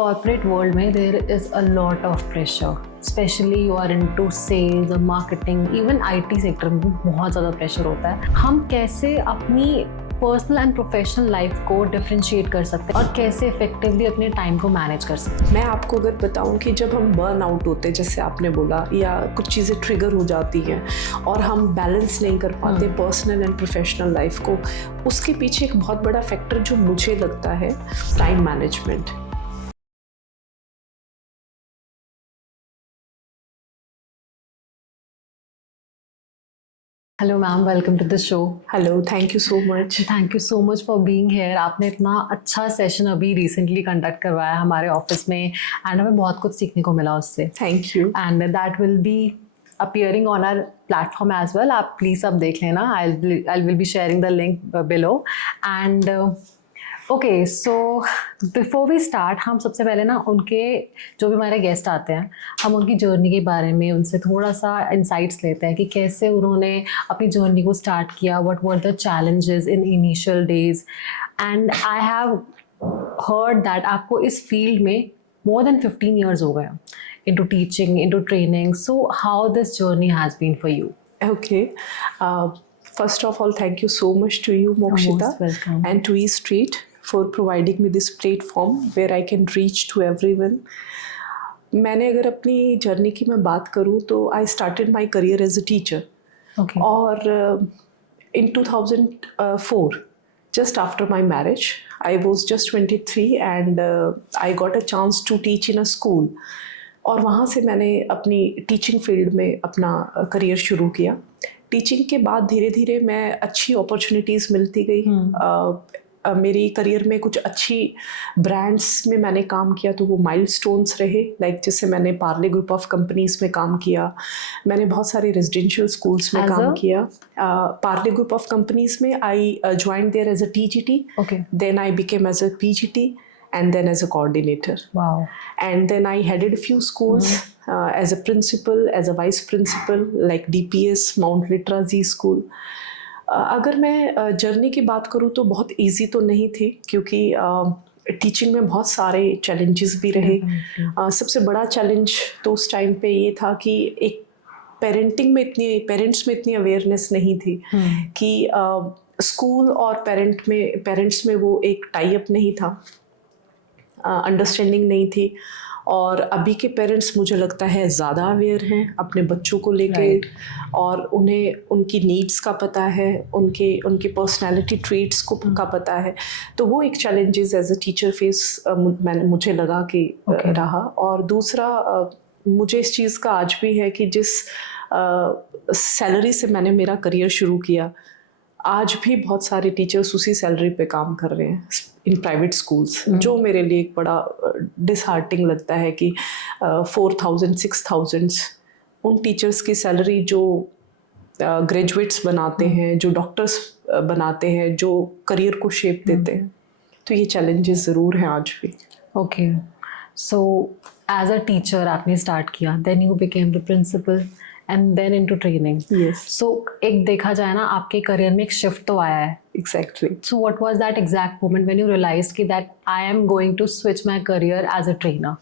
Corporate world में there is a lot of pressure, specially you are into sales, marketing, even IT sector में भी बहुत ज़्यादा pressure होता है। हम कैसे अपनी पर्सनल एंड प्रोफेशनल लाइफ को डिफरेंशिएट कर सकते हैं और कैसे इफेक्टिवली अपने टाइम को मैनेज कर सकते हैं? मैं आपको अगर बताऊं कि जब हम बर्न आउट होते हैं, जैसे आपने बोला, या कुछ चीज़ें ट्रिगर हो जाती हैं और हम बैलेंस नहीं कर पाते पर्सनल एंड प्रोफेशनल लाइफ को, उसके पीछे एक बहुत बड़ा फैक्टर जो मुझे लगता है time management. Hello ma'am, welcome to the show. Hello, thank you so much. Thank you so much for being here. आपने इतना अच्छा सेशन अभी रिसेंटली कंडक्ट करवाया हमारे ऑफिस में एंड हमें बहुत कुछ सीखने को मिला उससे। Thank you. And that will be appearing on our platform as well. आप प्लीज़ अब देख लेना। I will be sharing the link below. And okay, so before we start, हम सबसे पहले ना उनके जो भी हमारे गेस्ट आते हैं, हम उनकी जर्नी के बारे में उनसे थोड़ा सा इंसाइट्स लेते हैं कि कैसे उन्होंने अपनी जर्नी को स्टार्ट किया, what were the challenges in initial days. And I have heard that आपको इस फील्ड में more than 15 years हो गया into teaching, into training. So how this journey has been for you? Okay. First of all, thank you so much to you, Mokshita, Most welcome. and to East Street for providing me this platform where I can reach to everyone. मैंने अगर अपनी journey की मैं बात करूँ तो I started my career as a teacher. Okay. और in 2004, just after my marriage, I was just 23 and I got a chance to teach in a school. और वहाँ से मैंने अपनी टीचिंग फील्ड में अपना करियर शुरू किया। टीचिंग के बाद धीरे धीरे मैं अच्छी अपॉर्चुनिटीज़ मिलती गई। मेरी करियर में कुछ अच्छी ब्रांड्स में मैंने काम किया, तो वो माइलस्टोन्स रहे। लाइक जैसे मैंने पार्ले ग्रुप ऑफ कंपनीज में काम किया, मैंने बहुत सारे रेजिडेंशियल स्कूल्स में काम किया। पार्ले ग्रुप ऑफ कंपनीज में I joined there as a TGT, then I became as a PGT and then as a coordinator. Wow. And then I headed a few schools as a principal, as a vice principal, like DPS, Mount Litra Z School. अगर मैं journey की बात करूँ तो बहुत easy तो नहीं थी, क्योंकि टीचिंग में बहुत सारे चैलेंजेस भी रहे। सबसे बड़ा चैलेंज तो उस टाइम पे ये था कि एक पेरेंट्स में इतनी अवेयरनेस नहीं थी कि स्कूल और पेरेंट्स में वो एक टाई अप नहीं था, अंडरस्टैंडिंग नहीं थी। और अभी के पेरेंट्स मुझे लगता है ज़्यादा अवेयर हैं अपने बच्चों को लेके, और उन्हें उनकी नीड्स का पता है, उनके पर्सनालिटी ट्रेट्स को का पता है। तो वो एक challenges as a teacher face मुझे लगा कि रहा। और दूसरा मुझे इस चीज़ का आज भी है कि जिस सैलरी से मैंने मेरा करियर शुरू किया, आज भी बहुत सारे टीचर्स उसी सैलरी पे काम कर रहे हैं इन प्राइवेट स्कूल्स, जो मेरे लिए एक बड़ा डिसहार्टिंग लगता है कि 4,000 6,000 उन टीचर्स की सैलरी जो ग्रेजुएट्स बनाते हैं, जो डॉक्टर्स बनाते हैं, जो करियर को शेप देते हैं। तो ये चैलेंजेस ज़रूर हैं आज भी। Okay, so as a teacher आपने स्टार्ट किया, then you became the principal and then into training. Yes. So एक देखा जाए ना, आपके करियर में एक शिफ्ट तो आया है। Exactly. So what was that exact moment when you realized कि that I am going to switch my career as a trainer?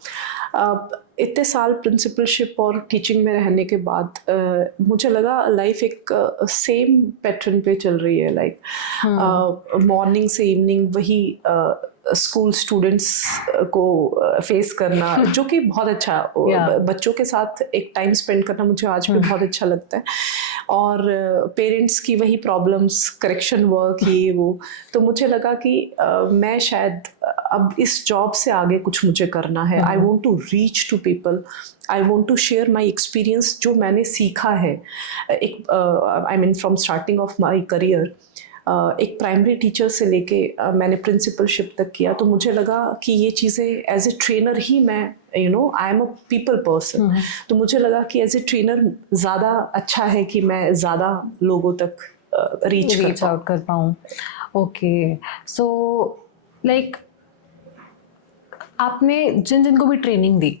इतने साल प्रिंसिपलशिप और टीचिंग में रहने के बाद मुझे लगा लाइफ एक सेम पैटर्न पे चल रही है। लाइक मॉर्निंग से इवनिंग वही स्कूल स्टूडेंट्स को फेस करना, जो कि बहुत अच्छा बच्चों के साथ एक टाइम स्पेंड करना मुझे आज भी बहुत अच्छा लगता है। और पेरेंट्स की वही प्रॉब्लम्स, करेक्शन वर्क, ये वो। तो मुझे लगा कि मैं शायद अब इस जॉब से आगे कुछ मुझे करना है। I want to reach to people, I want to share my experience, जो मैंने सीखा है एक I mean from starting of my career. एक प्राइमरी टीचर से लेके मैंने प्रिंसिपलशिप तक किया, तो मुझे लगा कि ये चीज़ें एज ए ट्रेनर ही मैं आई एम अ पीपल पर्सन, तो मुझे लगा कि एज ए ट्रेनर ज़्यादा अच्छा है कि मैं ज़्यादा लोगों तक रीच आउट कर पाऊँ। ओके, सो लाइक आपने जिनको भी ट्रेनिंग दी,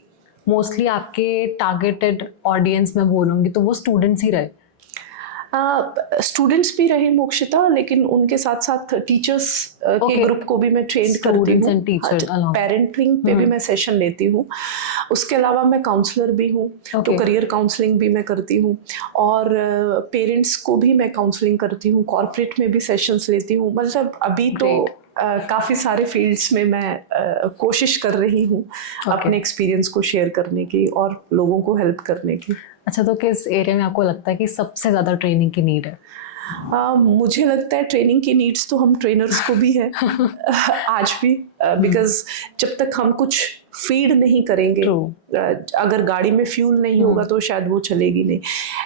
मोस्टली आपके टारगेटेड ऑडियंस में बोलूँगी तो वो स्टूडेंट्स ही रहे। स्टूडेंट्स भी रहे मोक्षिता, लेकिन उनके साथ साथ टीचर्स के Okay. ग्रुप को भी मैं ट्रेन करती Students हूँ। and teachers along. पेरेंटिंग पे भी मैं सेशन लेती हूँ। उसके अलावा मैं काउंसलर भी हूँ, तो Okay. करियर काउंसलिंग भी मैं करती हूँ, और पेरेंट्स को भी मैं काउंसलिंग करती हूँ, कॉर्पोरेट में भी सेशंस लेती हूँ। मतलब अभी तो काफ़ी सारे फील्ड्स में मैं कोशिश कर रही हूँ अपने एक्सपीरियंस को शेयर करने की और लोगों को हेल्प करने की। अच्छा, तो किस एरिया में आपको लगता है कि सबसे ज़्यादा ट्रेनिंग की नीड है? मुझे लगता है ट्रेनिंग की नीड्स तो हम ट्रेनर्स को भी है आज भी, बिकॉज जब तक हम कुछ फीड नहीं करेंगे, अगर गाड़ी में फ्यूल नहीं होगा तो शायद वो चलेगी नहीं।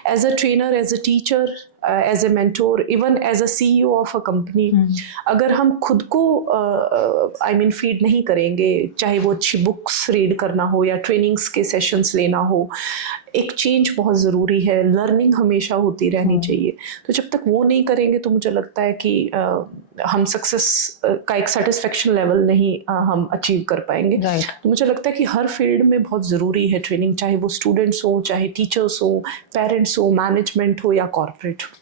As a trainer, as a teacher, as a mentor, even as a CEO of a company, अगर हम खुद को फीड नहीं करेंगे, चाहे वो अच्छी बुक्स रीड करना हो या ट्रेनिंग्स के सेशंस लेना हो, एक चेंज बहुत ज़रूरी है, लर्निंग हमेशा होती रहनी चाहिए। तो जब तक वो नहीं करेंगे तो मुझे लगता है कि हम सक्सेस का एक सेटिस्फेक्शन लेवल नहीं हम अचीव कर पाएंगे। तो मुझे लगता है कि हर फील्ड में बहुत ज़रूरी है ट्रेनिंग, चाहे वो स्टूडेंट्स हो, चाहे टीचर्स हो, पेरेंट्स हो, मैनेजमेंट हो या कॉर्पोरेट हो।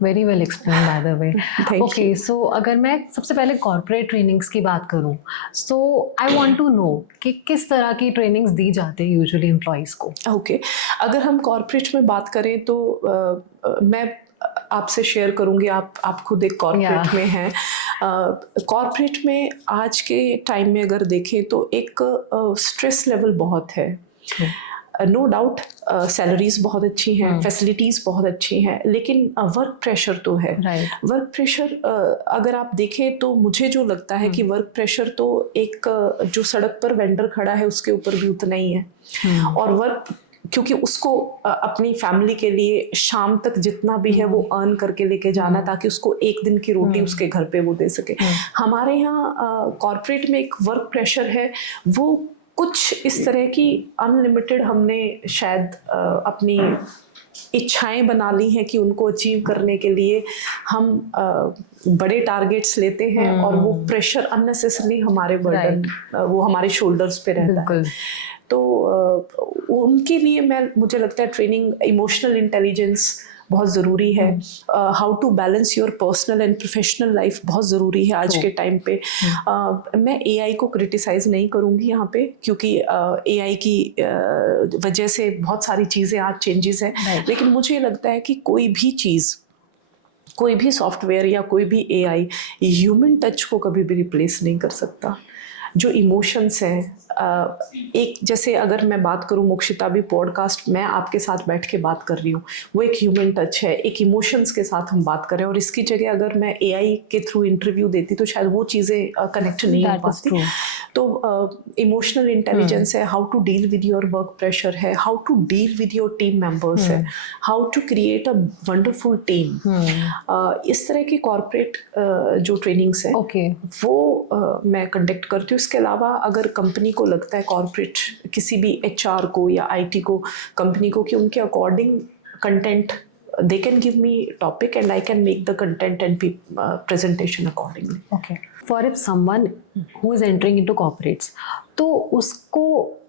Very well explain by the way. Okay, so अगर मैं सबसे पहले कॉर्पोरेट ट्रेनिंग्स की बात करूं, so I want to know कि किस तरह की ट्रेनिंग्स दी जाती है यूजुअली एम्प्लॉयज़ को। ओके, अगर हम कॉर्पोरेट में बात करें तो मैं आपसे शेयर करूंगी, आप खुद एक कॉर्पोरेट में हैं। कॉर्पोरेट में आज के टाइम में अगर देखें तो एक स्ट्रेस लेवल बहुत है। नो डाउट सैलरीज बहुत अच्छी हैं, फैसिलिटीज़ बहुत अच्छी हैं, लेकिन वर्क प्रेशर तो है। वर्क प्रेशर अगर आप देखें तो मुझे जो लगता है कि वर्क प्रेशर तो एक जो सड़क पर वेंडर खड़ा है उसके ऊपर भी उतना ही है, और वर्क क्योंकि उसको अपनी फैमिली के लिए शाम तक जितना भी है वो अर्न करके लेके जाना, ताकि उसको एक दिन की रोटी उसके घर पे वो दे सके। हमारे यहाँ कॉर्पोरेट में एक वर्क प्रेशर है, वो कुछ इस तरह की अनलिमिटेड हमने शायद अपनी इच्छाएं बना ली हैं कि उनको अचीव करने के लिए हम बड़े टारगेट्स लेते हैं, और वो प्रेशर अननेसेसरली हमारे बर्डन वो हमारे शोल्डर्स पे रहता है। तो उनके लिए मुझे लगता है ट्रेनिंग, इमोशनल इंटेलिजेंस बहुत ज़रूरी है, how to balance your personal and professional life बहुत ज़रूरी है आज के टाइम पे। मैं AI को क्रिटिसाइज़ नहीं करूँगी यहाँ पे, क्योंकि AI की वजह से बहुत सारी चीज़ें आज चेंजेस हैं, लेकिन मुझे लगता है कि कोई भी चीज़, कोई भी सॉफ्टवेयर या कोई भी AI ह्यूमन टच को कभी भी रिप्लेस नहीं कर सकता। जो इमोशंस हैं, एक जैसे अगर मैं बात करूँ मोक्षिता भी पॉडकास्ट मैं आपके साथ बैठ के बात कर रही हूँ, वो एक ह्यूमन टच है, एक इमोशंस के साथ हम बात करें, और इसकी जगह अगर मैं AI के थ्रू इंटरव्यू देती तो शायद वो चीज़ें कनेक्ट नहीं हो पाती। तो इमोशनल इंटेलिजेंस है, how to deal with your work pressure है, how to deal with your team members है, how to create a wonderful team. इस तरह की कॉर्पोरेट जो ट्रेनिंग्स हैं वो मैं कंडक्ट करती हूँ। इसके अलावा अगर कंपनी को लगता है, कॉर्पोरेट किसी भी HR को या IT को, कंपनी को, कि उनके according content, they can give me topic and I can make the content and presentation accordingly. Okay. For if someone who is entering into corporates, तो उसको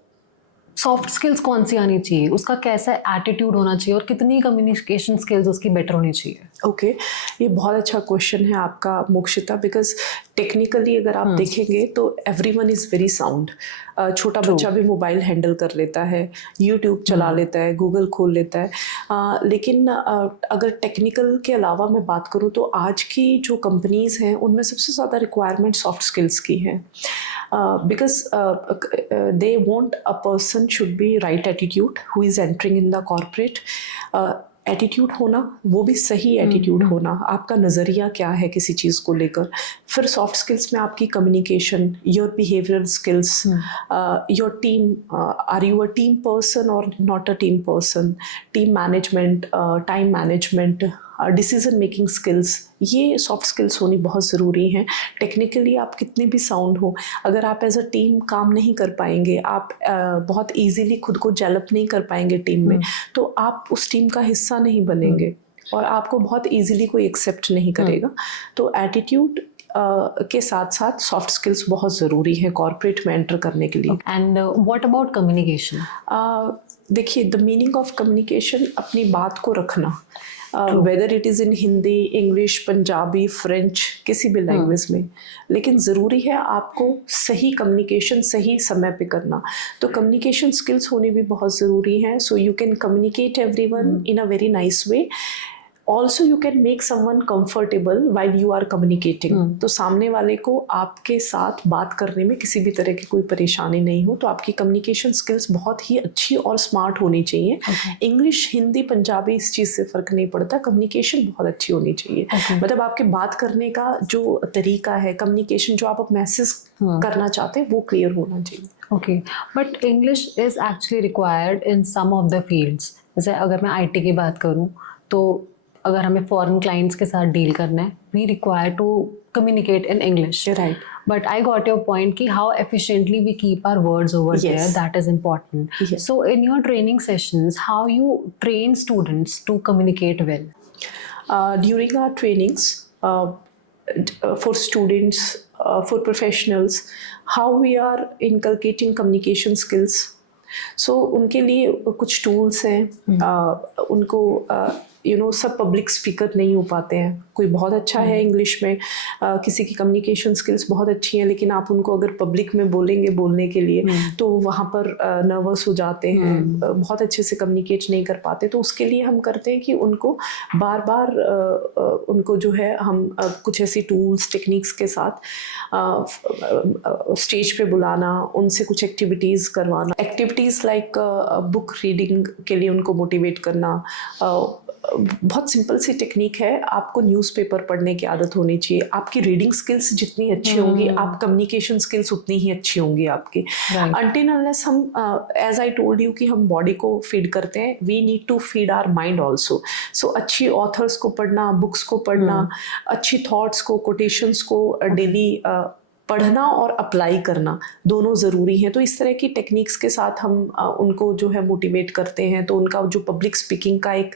सॉफ्ट स्किल्स कौन सी आनी चाहिए, उसका कैसा एटीट्यूड होना चाहिए, और कितनी कम्युनिकेशन स्किल्स उसकी बेटर होनी चाहिए? ओके, ये बहुत अच्छा क्वेश्चन है आपका मोक्षिता, बिकॉज टेक्निकली अगर आप देखेंगे तो एवरीवन इज़ वेरी साउंड। छोटा बच्चा भी मोबाइल हैंडल कर लेता है, यूट्यूब चला लेता है, गूगल खोल लेता है, लेकिन अगर टेक्निकल के अलावा मैं बात करूँ तो आज की जो कंपनीज़ हैं उनमें सबसे ज़्यादा रिक्वायरमेंट सॉफ्ट स्किल्स की है, because they want a person should be right attitude who is entering in the corporate. Attitude होना, वो भी सही एटीट्यूड होना, आपका नज़रिया क्या है किसी चीज़ को लेकर। फिर सॉफ्ट स्किल्स में आपकी communication, your behavioural skills, your team, are you a team person और not a team person, team management, time management, decision making skills, ये सॉफ्ट स्किल्स होनी बहुत ज़रूरी हैं। टेक्निकली आप कितने भी साउंड हो, अगर आप एज अ टीम काम नहीं कर पाएंगे, आप बहुत इजीली खुद को डेवलप नहीं कर पाएंगे टीम में, तो आप उस टीम का हिस्सा नहीं बनेंगे और आपको बहुत इजीली कोई एक्सेप्ट नहीं करेगा। तो एटीट्यूड के साथ साथ सॉफ्ट स्किल्स बहुत ज़रूरी है कॉर्पोरेट में एंटर करने के लिए। And what about communication? देखिए, द मीनिंग ऑफ कम्युनिकेशन अपनी बात को रखना। Whether it is in Hindi, English, Punjabi, French, किसी भी लैंग्वेज में। लेकिन ज़रूरी है आपको सही कम्युनिकेशन सही समय पे करना, तो कम्युनिकेशन स्किल्स होने भी बहुत ज़रूरी हैं। So you can communicate everyone in a very nice way. Also you can make someone comfortable while you are communicating, तो सामने वाले को आपके साथ बात करने में किसी भी तरह की कोई परेशानी नहीं हो। तो आपकी कम्युनिकेशन स्किल्स बहुत ही अच्छी और स्मार्ट होनी चाहिए। इंग्लिश, हिंदी, पंजाबी इस चीज़ से फ़र्क नहीं पड़ता, कम्युनिकेशन बहुत अच्छी होनी चाहिए। मतलब आपके बात करने का जो तरीका है, कम्युनिकेशन जो आप मैसेज करना चाहते हैं वो क्लियर होना चाहिए। Okay, but English is actually required in some of the fields. जैसे अगर मैं आईटी की बात करूँ तो अगर हमें फॉरेन क्लाइंट्स के साथ डील करना है, we require to communicate in English, right. But I got your point कि how efficiently we keep our words over there, that is important. So in your training sessions, how you train students to communicate well? During our trainings, for students, for professionals, how we are inculcating communication skills. So उनके लिए कुछ tools हैं। उनको सब public speaker नहीं हो पाते हैं। कोई बहुत अच्छा है इंग्लिश में, किसी की कम्युनिकेशन स्किल्स बहुत अच्छी हैं, लेकिन आप उनको अगर पब्लिक में बोलेंगे बोलने के लिए तो वहाँ पर नर्वस हो जाते हैं, बहुत अच्छे से कम्युनिकेट नहीं कर पाते। तो उसके लिए हम करते हैं कि उनको बार बार उनको जो है हम कुछ ऐसी टूल्स टेक्निक्स के साथ स्टेज पे बुलाना, उनसे कुछ एक्टिविटीज़ करवाना, एक्टिविटीज़ लाइक बुक रीडिंग के लिए उनको मोटिवेट करना। बहुत सिंपल सी टेक्निक है, आपको न्यूज़पेपर पढ़ने की आदत होनी चाहिए। आपकी रीडिंग स्किल्स जितनी अच्छी होंगी, आप कम्युनिकेशन स्किल्स उतनी ही अच्छी होंगी आपकी। अनटिल अनलेस हम एज आई टोल्ड यू कि हम बॉडी को फीड करते हैं, we need to feed our mind also. So अच्छी ऑथर्स को पढ़ना, बुक्स को पढ़ना, अच्छी थॉट्स को, कोटेशंस को डेली पढ़ना और अप्लाई करना दोनों ज़रूरी हैं। तो इस तरह की टेक्निक्स के साथ हम उनको जो है मोटिवेट करते हैं, तो उनका जो पब्लिक स्पीकिंग का एक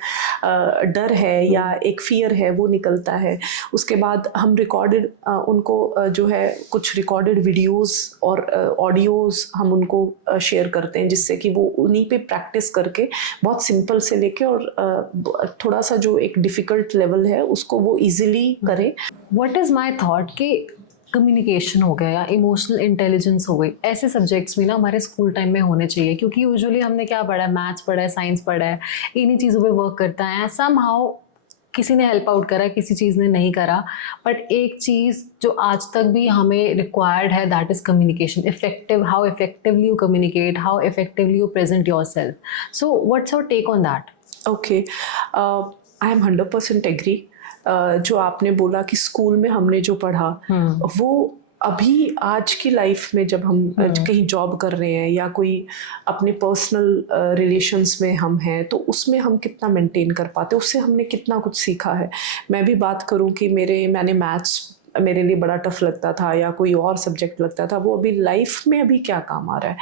डर है या एक फियर है वो निकलता है। उसके बाद हम रिकॉर्डेड उनको जो है कुछ रिकॉर्डेड वीडियोस और ऑडियोज़ हम उनको शेयर करते हैं, जिससे कि वो उन्हीं पे प्रैक्टिस करके बहुत सिंपल से लेके और थोड़ा सा जो एक डिफ़िकल्ट लेवल है उसको वो ईजिली करें। व्हाट इज़ माई थॉट कि कम्युनिकेशन हो गया या इमोशनल इंटेलिजेंस हो गई, ऐसे सब्जेक्ट्स भी ना हमारे स्कूल टाइम में होने चाहिए, क्योंकि यूजुअली हमने क्या पढ़ा है, मैथ्स पढ़ा है, साइंस पढ़ा है, इन्हीं चीज़ों पे वर्क करता है। समहाउ किसी ने हेल्प आउट करा, किसी चीज़ ने नहीं करा, बट एक चीज़ जो आज तक भी हमें रिक्वायर्ड है, that is communication. Effective, how effectively you communicate, how effectively you present yourself. So what's your take on that? Okay, I am 100% agree. जो आपने बोला कि स्कूल में हमने जो पढ़ा वो अभी आज की लाइफ में जब हम कहीं जॉब कर रहे हैं या कोई अपने पर्सनल रिलेशंस में हम हैं, तो उसमें हम कितना मेंटेन कर पाते, उससे हमने कितना कुछ सीखा है। मैं भी बात करूं कि मैंने मैथ्स मेरे लिए बड़ा टफ लगता था या कोई और सब्जेक्ट लगता था, वो अभी लाइफ में अभी क्या काम आ रहा है।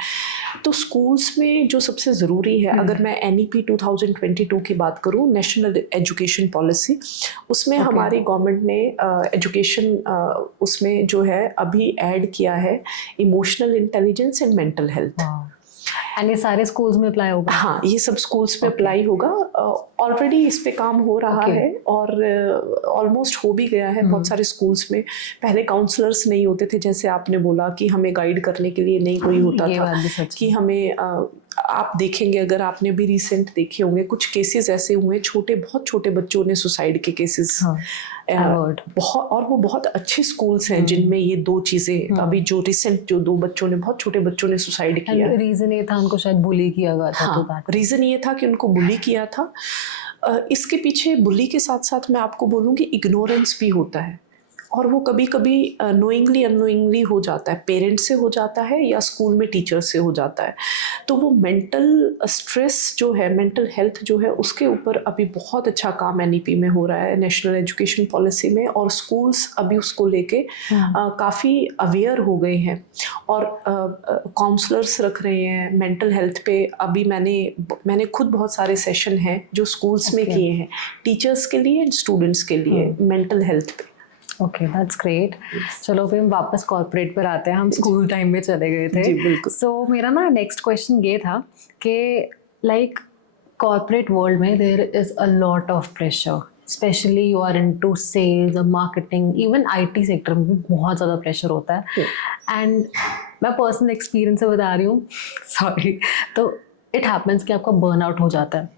तो स्कूल्स में जो सबसे ज़रूरी है, अगर मैं NEP 2022 की बात करूं, नेशनल एजुकेशन पॉलिसी, उसमें हमारी गवर्नमेंट ने एजुकेशन उसमें जो है अभी ऐड किया है emotional intelligence and mental health. And ये सारे स्कूल्स में अप्लाई होगा? हाँ, ये सब स्कूल्स में अप्लाई होगा। ऑलरेडी इस पे काम हो रहा है और ऑलमोस्ट हो भी गया है बहुत सारे स्कूल्स में। पहले काउंसलर्स नहीं होते थे, जैसे आपने बोला कि हमें गाइड करने के लिए नहीं कोई होता था कि हमें आप देखेंगे, अगर आपने भी रिसेंट देखे होंगे, कुछ केसेस ऐसे हुए, बहुत छोटे बच्चों ने सुसाइड के केसेस, बहुत, और वो बहुत अच्छे स्कूल्स हैं जिनमें ये दो चीज़ें अभी जो रिसेंट जो 2 बच्चों ने, बहुत छोटे बच्चों ने सुसाइड किया। रीज़न ये था उनको शायद बुली किया गया था। हाँ, रीज़न ये था कि उनको बुली किया था। इसके पीछे बुली के साथ साथ मैं आपको बोलूँगी इग्नोरेंस भी होता है, और वो कभी कभी नोइंगली अननोइंगली हो जाता है, पेरेंट्स से हो जाता है या स्कूल में टीचर से हो जाता है। तो वो मेंटल स्ट्रेस जो है, मेंटल हेल्थ जो है, उसके ऊपर अभी बहुत अच्छा काम NEP में हो रहा है, नेशनल एजुकेशन पॉलिसी में, और स्कूल्स अभी उसको लेके काफ़ी अवेयर हो गए हैं और काउंसलर्स रख रहे हैं मेंटल हेल्थ पे। अभी मैंने खुद बहुत सारे सेशन हैं जो स्कूल्स में किए हैं, टीचर्स के लिए एंड स्टूडेंट्स के लिए, मेंटल हेल्थ पे। Okay, that's great. चलो फिर हम वापस कॉर्पोरेट पर आते हैं, हम स्कूल टाइम में चले गए थे। जी बिल्कुल। सो मेरा ना नेक्स्ट क्वेश्चन ये था कि लाइक कॉर्पोरेट वर्ल्ड में there is a lot of pressure specially you are into sales और मार्केटिंग, इवन आईटी सेक्टर में भी बहुत ज़्यादा प्रेशर होता है. एंड मैं पर्सनल एक्सपीरियंस से बता रही हूँ, सॉरी, तो इट हैपन्स कि आपका बर्नआउट हो जाता है.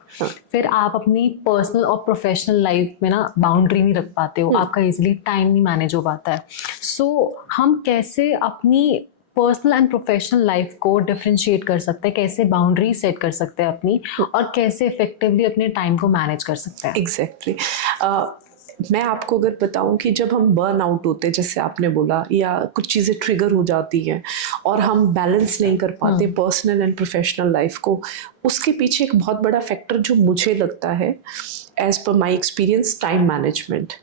फिर आप अपनी पर्सनल और प्रोफेशनल लाइफ में ना बाउंड्री नहीं रख पाते हो, आपका इजीली टाइम नहीं मैनेज हो पाता है. सो हम कैसे अपनी पर्सनल एंड प्रोफेशनल लाइफ को डिफरेंशिएट कर सकते हैं, कैसे बाउंड्री सेट कर सकते हैं अपनी, और कैसे इफेक्टिवली अपने टाइम को मैनेज कर सकते हैं? एग्जैक्टली मैं आपको अगर बताऊं कि जब हम बर्न आउट होते हैं, जैसे आपने बोला, या कुछ चीज़ें ट्रिगर हो जाती हैं और हम बैलेंस नहीं कर पाते पर्सनल एंड प्रोफेशनल लाइफ को, उसके पीछे एक बहुत बड़ा फैक्टर जो मुझे लगता है, as per my experience, time management.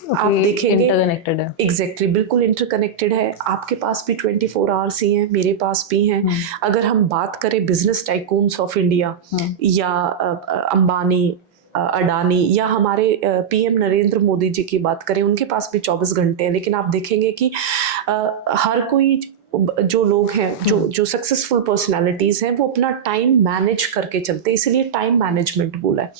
आप देखेंगे इंटरकनेक्टेड है. एग्जैक्टली बिल्कुल इंटरकनेक्टेड है. आपके पास भी 24 आवर्स ही हैं, मेरे पास भी हैं. अगर हम बात करें बिजनेस टाइकून्स ऑफ इंडिया या अंबानी, अडानी, या हमारे पीएम नरेंद्र मोदी जी की बात करें, उनके पास भी 24 घंटे हैं. लेकिन आप देखेंगे कि हर कोई जो लोग हैं, जो सक्सेसफुल पर्सनालिटीज़ हैं, वो अपना टाइम मैनेज करके चलते हैं. इसीलिए टाइम मैनेजमेंट बोला है.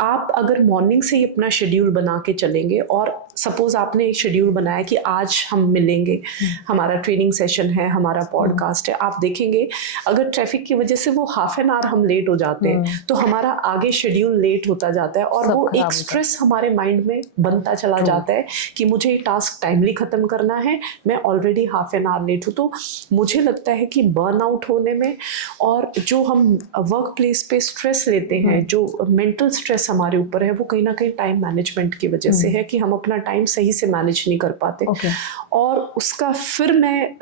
आप अगर मॉर्निंग से ही अपना शेड्यूल बना के चलेंगे, और सपोज आपने एक शेड्यूल बनाया कि आज हम मिलेंगे, हमारा ट्रेनिंग सेशन है, हमारा पॉडकास्ट है, आप देखेंगे अगर ट्रैफिक की वजह से वो हाफ एन आवर हम लेट हो जाते हैं, तो हमारा आगे शेड्यूल लेट होता जाता है, और वो एक स्ट्रेस हमारे माइंड में बनता चला जाता है कि मुझे ये टास्क टाइमली ख़त्म करना है, मैं already half an hour late हूँ. तो मुझे लगता है कि बर्न आउट होने में, और जो हम वर्क प्लेस पे स्ट्रेस लेते हैं, जो मेंटल स्ट्रेस हमारे ऊपर है, वो कहीं ना कहीं टाइम मैनेजमेंट की वजह से है कि हम अपना टाइम सही से मैनेज नहीं कर पाते. और उसका फिर मैं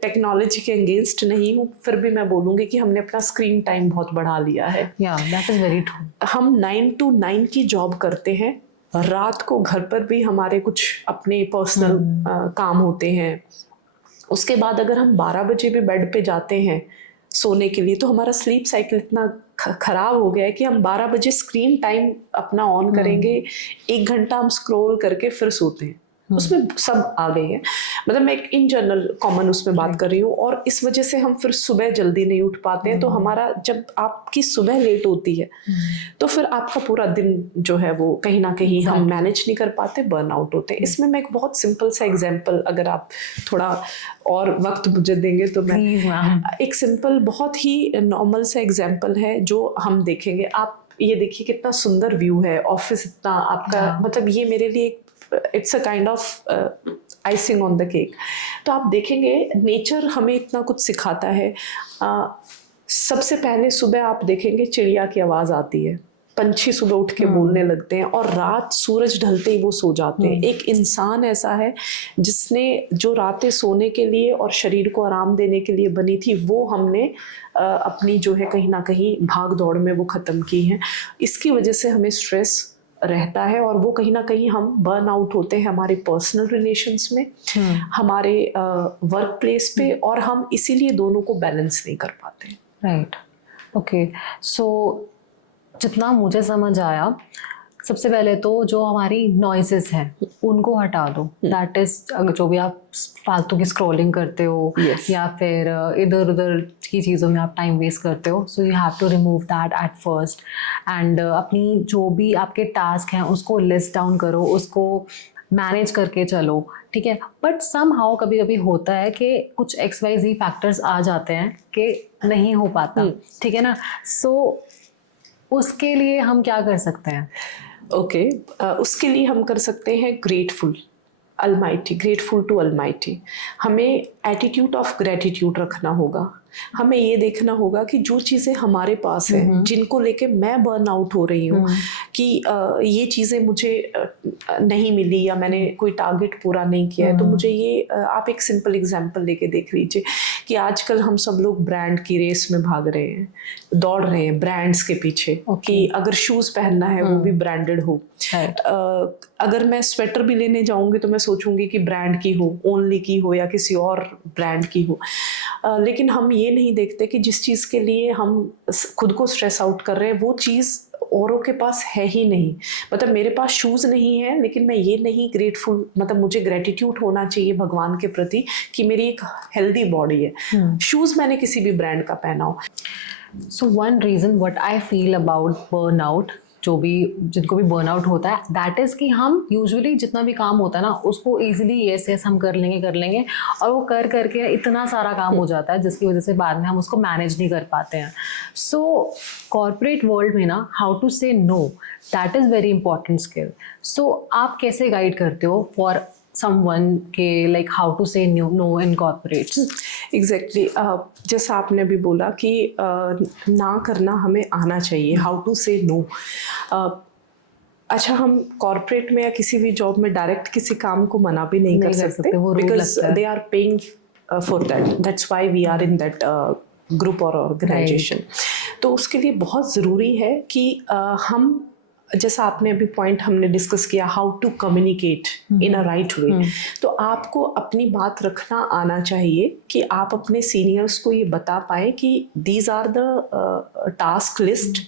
टेक्नोलॉजी के अगेंस्ट नहीं हूँ, फिर भी मैं बोलूँगी कि हमने अपना स्क्रीन टाइम बहुत बढ़ा लिया है. That is very true. हम 9 to 9 की जॉब करते हैं, रात को घर पर भी हमारे कुछ अपने पर्सनल काम होते हैं. उसके बाद अगर हम 12 बजे भी बेड पे जाते हैं सोने के लिए, तो हमारा स्लीप साइकिल इतना खराब हो गया है कि हम 12 बजे स्क्रीन टाइम अपना ऑन करेंगे, 1 घंटा हम स्क्रॉल करके फिर सोते हैं. उसमें सब आ गए हैं. मतलब मैं इन जनरल कॉमन उसमें बात कर रही हूँ. और इस वजह से हम फिर सुबह जल्दी नहीं उठ पाते हैं. तो हमारा, जब आपकी सुबह लेट होती है, तो फिर आपका पूरा दिन जो है वो कहीं ना कहीं हम मैनेज नहीं कर पाते, बर्न आउट होते हैं. इसमें मैं एक बहुत सिंपल सा एग्जाम्पल, अगर आप थोड़ा और वक्त मुझे देंगे तो मैं एक सिंपल, बहुत ही नॉर्मल सा एग्जाम्पल है जो हम देखेंगे. आप ये देखिए कितना सुंदर व्यू है, ऑफिस इतना आपका, मतलब ये मेरे लिए it's a kind of icing on the cake. तो आप देखेंगे नेचर हमें इतना कुछ सिखाता है. सबसे पहले सुबह आप देखेंगे चिड़िया की आवाज़ आती है, पंछी सुबह उठ के बोलने लगते हैं, और रात सूरज ढलते ही वो सो जाते हैं. एक इंसान ऐसा है जिसने जो रातें सोने के लिए और शरीर को आराम देने के लिए बनी थी, वो हमने अपनी जो है कहीं ना कहीं भाग दौड़ में वो ख़त्म की हैं. इसकी वजह से हमें स्ट्रेस रहता है, और वो कहीं ना कहीं हम बर्न आउट होते हैं हमारे पर्सनल रिलेशंस में, हमारे वर्क प्लेस पे, और हम इसीलिए दोनों को बैलेंस नहीं कर पाते. राइट. ओके. सो जितना मुझे समझ आया, सबसे पहले तो जो हमारी नॉइसेस हैं उनको हटा दो. दैट इज, जो भी आप फालतू की स्क्रॉलिंग करते हो, या फिर इधर उधर की चीज़ों में आप टाइम वेस्ट करते हो, so you have to remove that at first. And अपनी जो भी आपके टास्क हैं उसको लिस्ट डाउन करो, उसको मैनेज करके चलो. ठीक है. बट सम हाउ कभी कभी होता है कि कुछ XYZ फैक्टर्स आ जाते हैं कि नहीं हो पाता. ठीक है ना. सो उसके लिए हम क्या कर सकते हैं? ओके. उसके लिए हम कर सकते हैं ग्रेटफुल टू अलमाइटी. हमें एटीट्यूड ऑफ ग्रेटिट्यूड रखना होगा. हमें ये देखना होगा कि जो चीज़ें हमारे पास हैं, जिनको लेके मैं बर्न आउट हो रही हूँ, कि ये चीज़ें मुझे नहीं मिली, या मैंने कोई टारगेट पूरा नहीं किया है, तो मुझे ये, आप एक सिंपल एग्जांपल लेके देख लीजिए कि आजकल हम सब लोग ब्रांड की रेस में भाग रहे हैं, दौड़ रहे हैं ब्रांड्स के पीछे. कि अगर शूज़ पहनना है वो भी ब्रांडेड हो. अगर मैं स्वेटर भी लेने जाऊंगी तो मैं सोचूंगी कि ब्रांड की हो, ओनली की हो, या किसी और ब्रांड की हो. लेकिन हम ये नहीं देखते कि जिस चीज़ के लिए हम खुद को स्ट्रेस आउट कर रहे हैं, वो चीज़ औरों के पास है ही नहीं. मतलब मेरे पास शूज़ नहीं है, लेकिन मैं ये नहीं ग्रेटफुल, मतलब मुझे ग्रेटिट्यूड होना चाहिए भगवान के प्रति कि मेरी एक हेल्दी बॉडी है. शूज़ मैंने किसी भी ब्रांड का पहना हो. So one reason what I feel about burnout जो भी जिनको भी बर्नआउट होता है, दैट इज़ कि हम यूजुअली जितना भी काम होता है ना उसको ईजिली यस यस हम कर लेंगे और वो कर करके इतना सारा काम हो जाता है जिसकी वजह से बाद में हम उसको मैनेज नहीं कर पाते हैं. सो कॉर्पोरेट वर्ल्ड में ना how to say no, that is very important skill. So आप कैसे गाइड करते हो फॉर समवन के like how to say no in corporates? Exactly जैसा आपने अभी बोला कि ना करना हमें आना चाहिए, हाउ टू से नो. अच्छा, हम कॉर्पोरेट में या किसी भी जॉब में डायरेक्ट किसी काम को मना भी नहीं कर सकते, वो रूल बिकॉज लगता है. They are paying for that. That's why we are in that group और ऑर्गेनाइजेशन. तो उसके लिए बहुत ज़रूरी है कि हम, जैसा आपने अभी पॉइंट हमने डिस्कस किया, how to communicate in a right way. तो आपको अपनी बात रखना आना चाहिए कि आप अपने सीनियर्स को ये बता पाए कि these are the task list,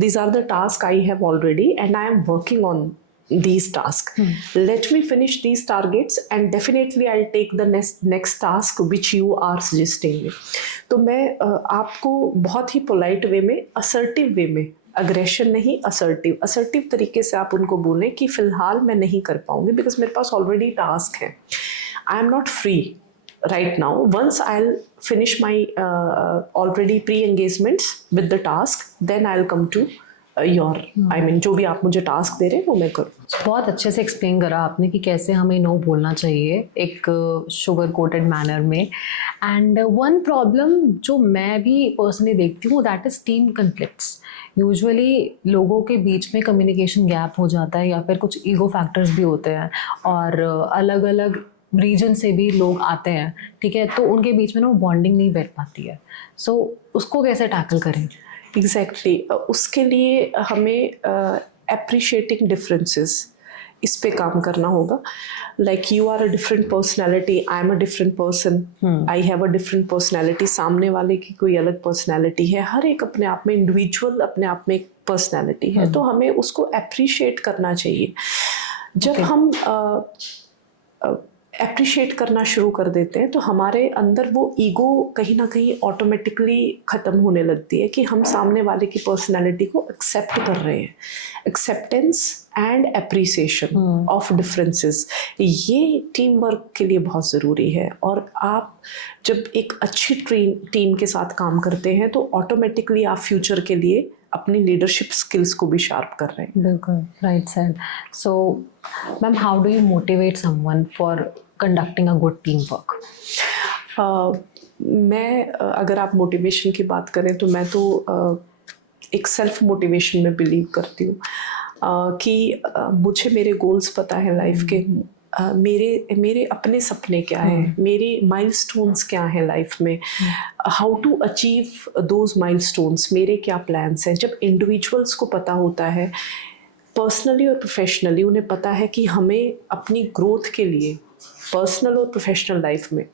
these are the tasks I have already and I am working on these tasks. Let me finish these targets and definitely I'll take the next task which you are suggesting me. तो मैं आपको बहुत ही polite way में, assertive वे में, aggression नहीं, assertive तरीके से आप उनको बोलें कि फ़िलहाल मैं नहीं कर पाऊँगी बिकॉज मेरे पास ऑलरेडी टास्क है. I am not free right now. Once I'll finish my already pre-engagements with the task, then I'll come to your I mean जो भी आप मुझे टास्क दे रहे हैं वो मैं करूँ. बहुत अच्छे से एक्सप्लेन करा आपने कि कैसे हमें नो बोलना चाहिए एक शुगर कोटेड मैनर में. एंड वन प्रॉब्लम जो मैं भी पर्सनली देखती हूँ that is team conflicts. Usually लोगों के बीच में कम्युनिकेशन गैप हो जाता है या फिर कुछ ईगो फैक्टर्स भी होते हैं और अलग अलग रीजन से भी लोग आते हैं, ठीक है, तो उनके बीच में ना वो बॉन्डिंग नहीं बैठ पाती है. सो उसको कैसे टैकल करें? एग्जैक्टली उसके लिए हमें एप्रिशिएटिंग डिफरेंसेस, इस पे काम करना होगा. Like you are a different personality, I am a different person, I have a different personality, सामने वाले की कोई अलग पर्सनैलिटी है. हर एक अपने आप में इंडिविजुअल, अपने आप में एक पर्सनैलिटी है. तो हमें उसको अप्रिशिएट करना चाहिए. जब हम अप्रिशिएट करना शुरू कर देते हैं तो हमारे अंदर वो ईगो कहीं ना कहीं ऑटोमेटिकली ख़त्म होने लगती है कि हम सामने वाले की पर्सनैलिटी को एक्सेप्ट कर रहे हैं. Acceptance and appreciation of differences, ये टीम वर्क के लिए बहुत ज़रूरी है. और आप जब एक अच्छी टीम के साथ काम करते हैं तो ऑटोमेटिकली आप फ्यूचर के लिए अपनी लीडरशिप स्किल्स को भी शार्प कर रहे हैं. बिल्कुल right sir. So ma'am, how do you motivate someone for conducting a good team work? मैं अगर आप मोटिवेशन की बात करें तो मैं तो एक सेल्फ मोटिवेशन में बिलीव करती हूँ कि मुझे मेरे गोल्स पता है लाइफ के. मेरे अपने सपने क्या हैं, मेरे माइलस्टोन्स क्या हैं लाइफ में, how to achieve those milestones, मेरे क्या प्लान्स हैं. जब इंडिविजुअल्स को पता होता है पर्सनली और प्रोफेशनली, उन्हें पता है कि हमें अपनी ग्रोथ के लिए पर्सनल और प्रोफेशनल लाइफ में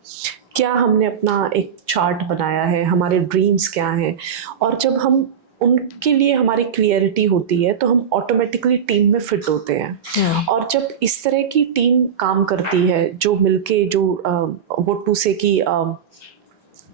क्या हमने अपना एक चार्ट बनाया है, हमारे ड्रीम्स क्या हैं, और जब हम उनके लिए हमारी क्लियरिटी होती है तो हम ऑटोमेटिकली टीम में फिट होते हैं. और जब इस तरह की टीम काम करती है जो मिलके, जो वो टू से कि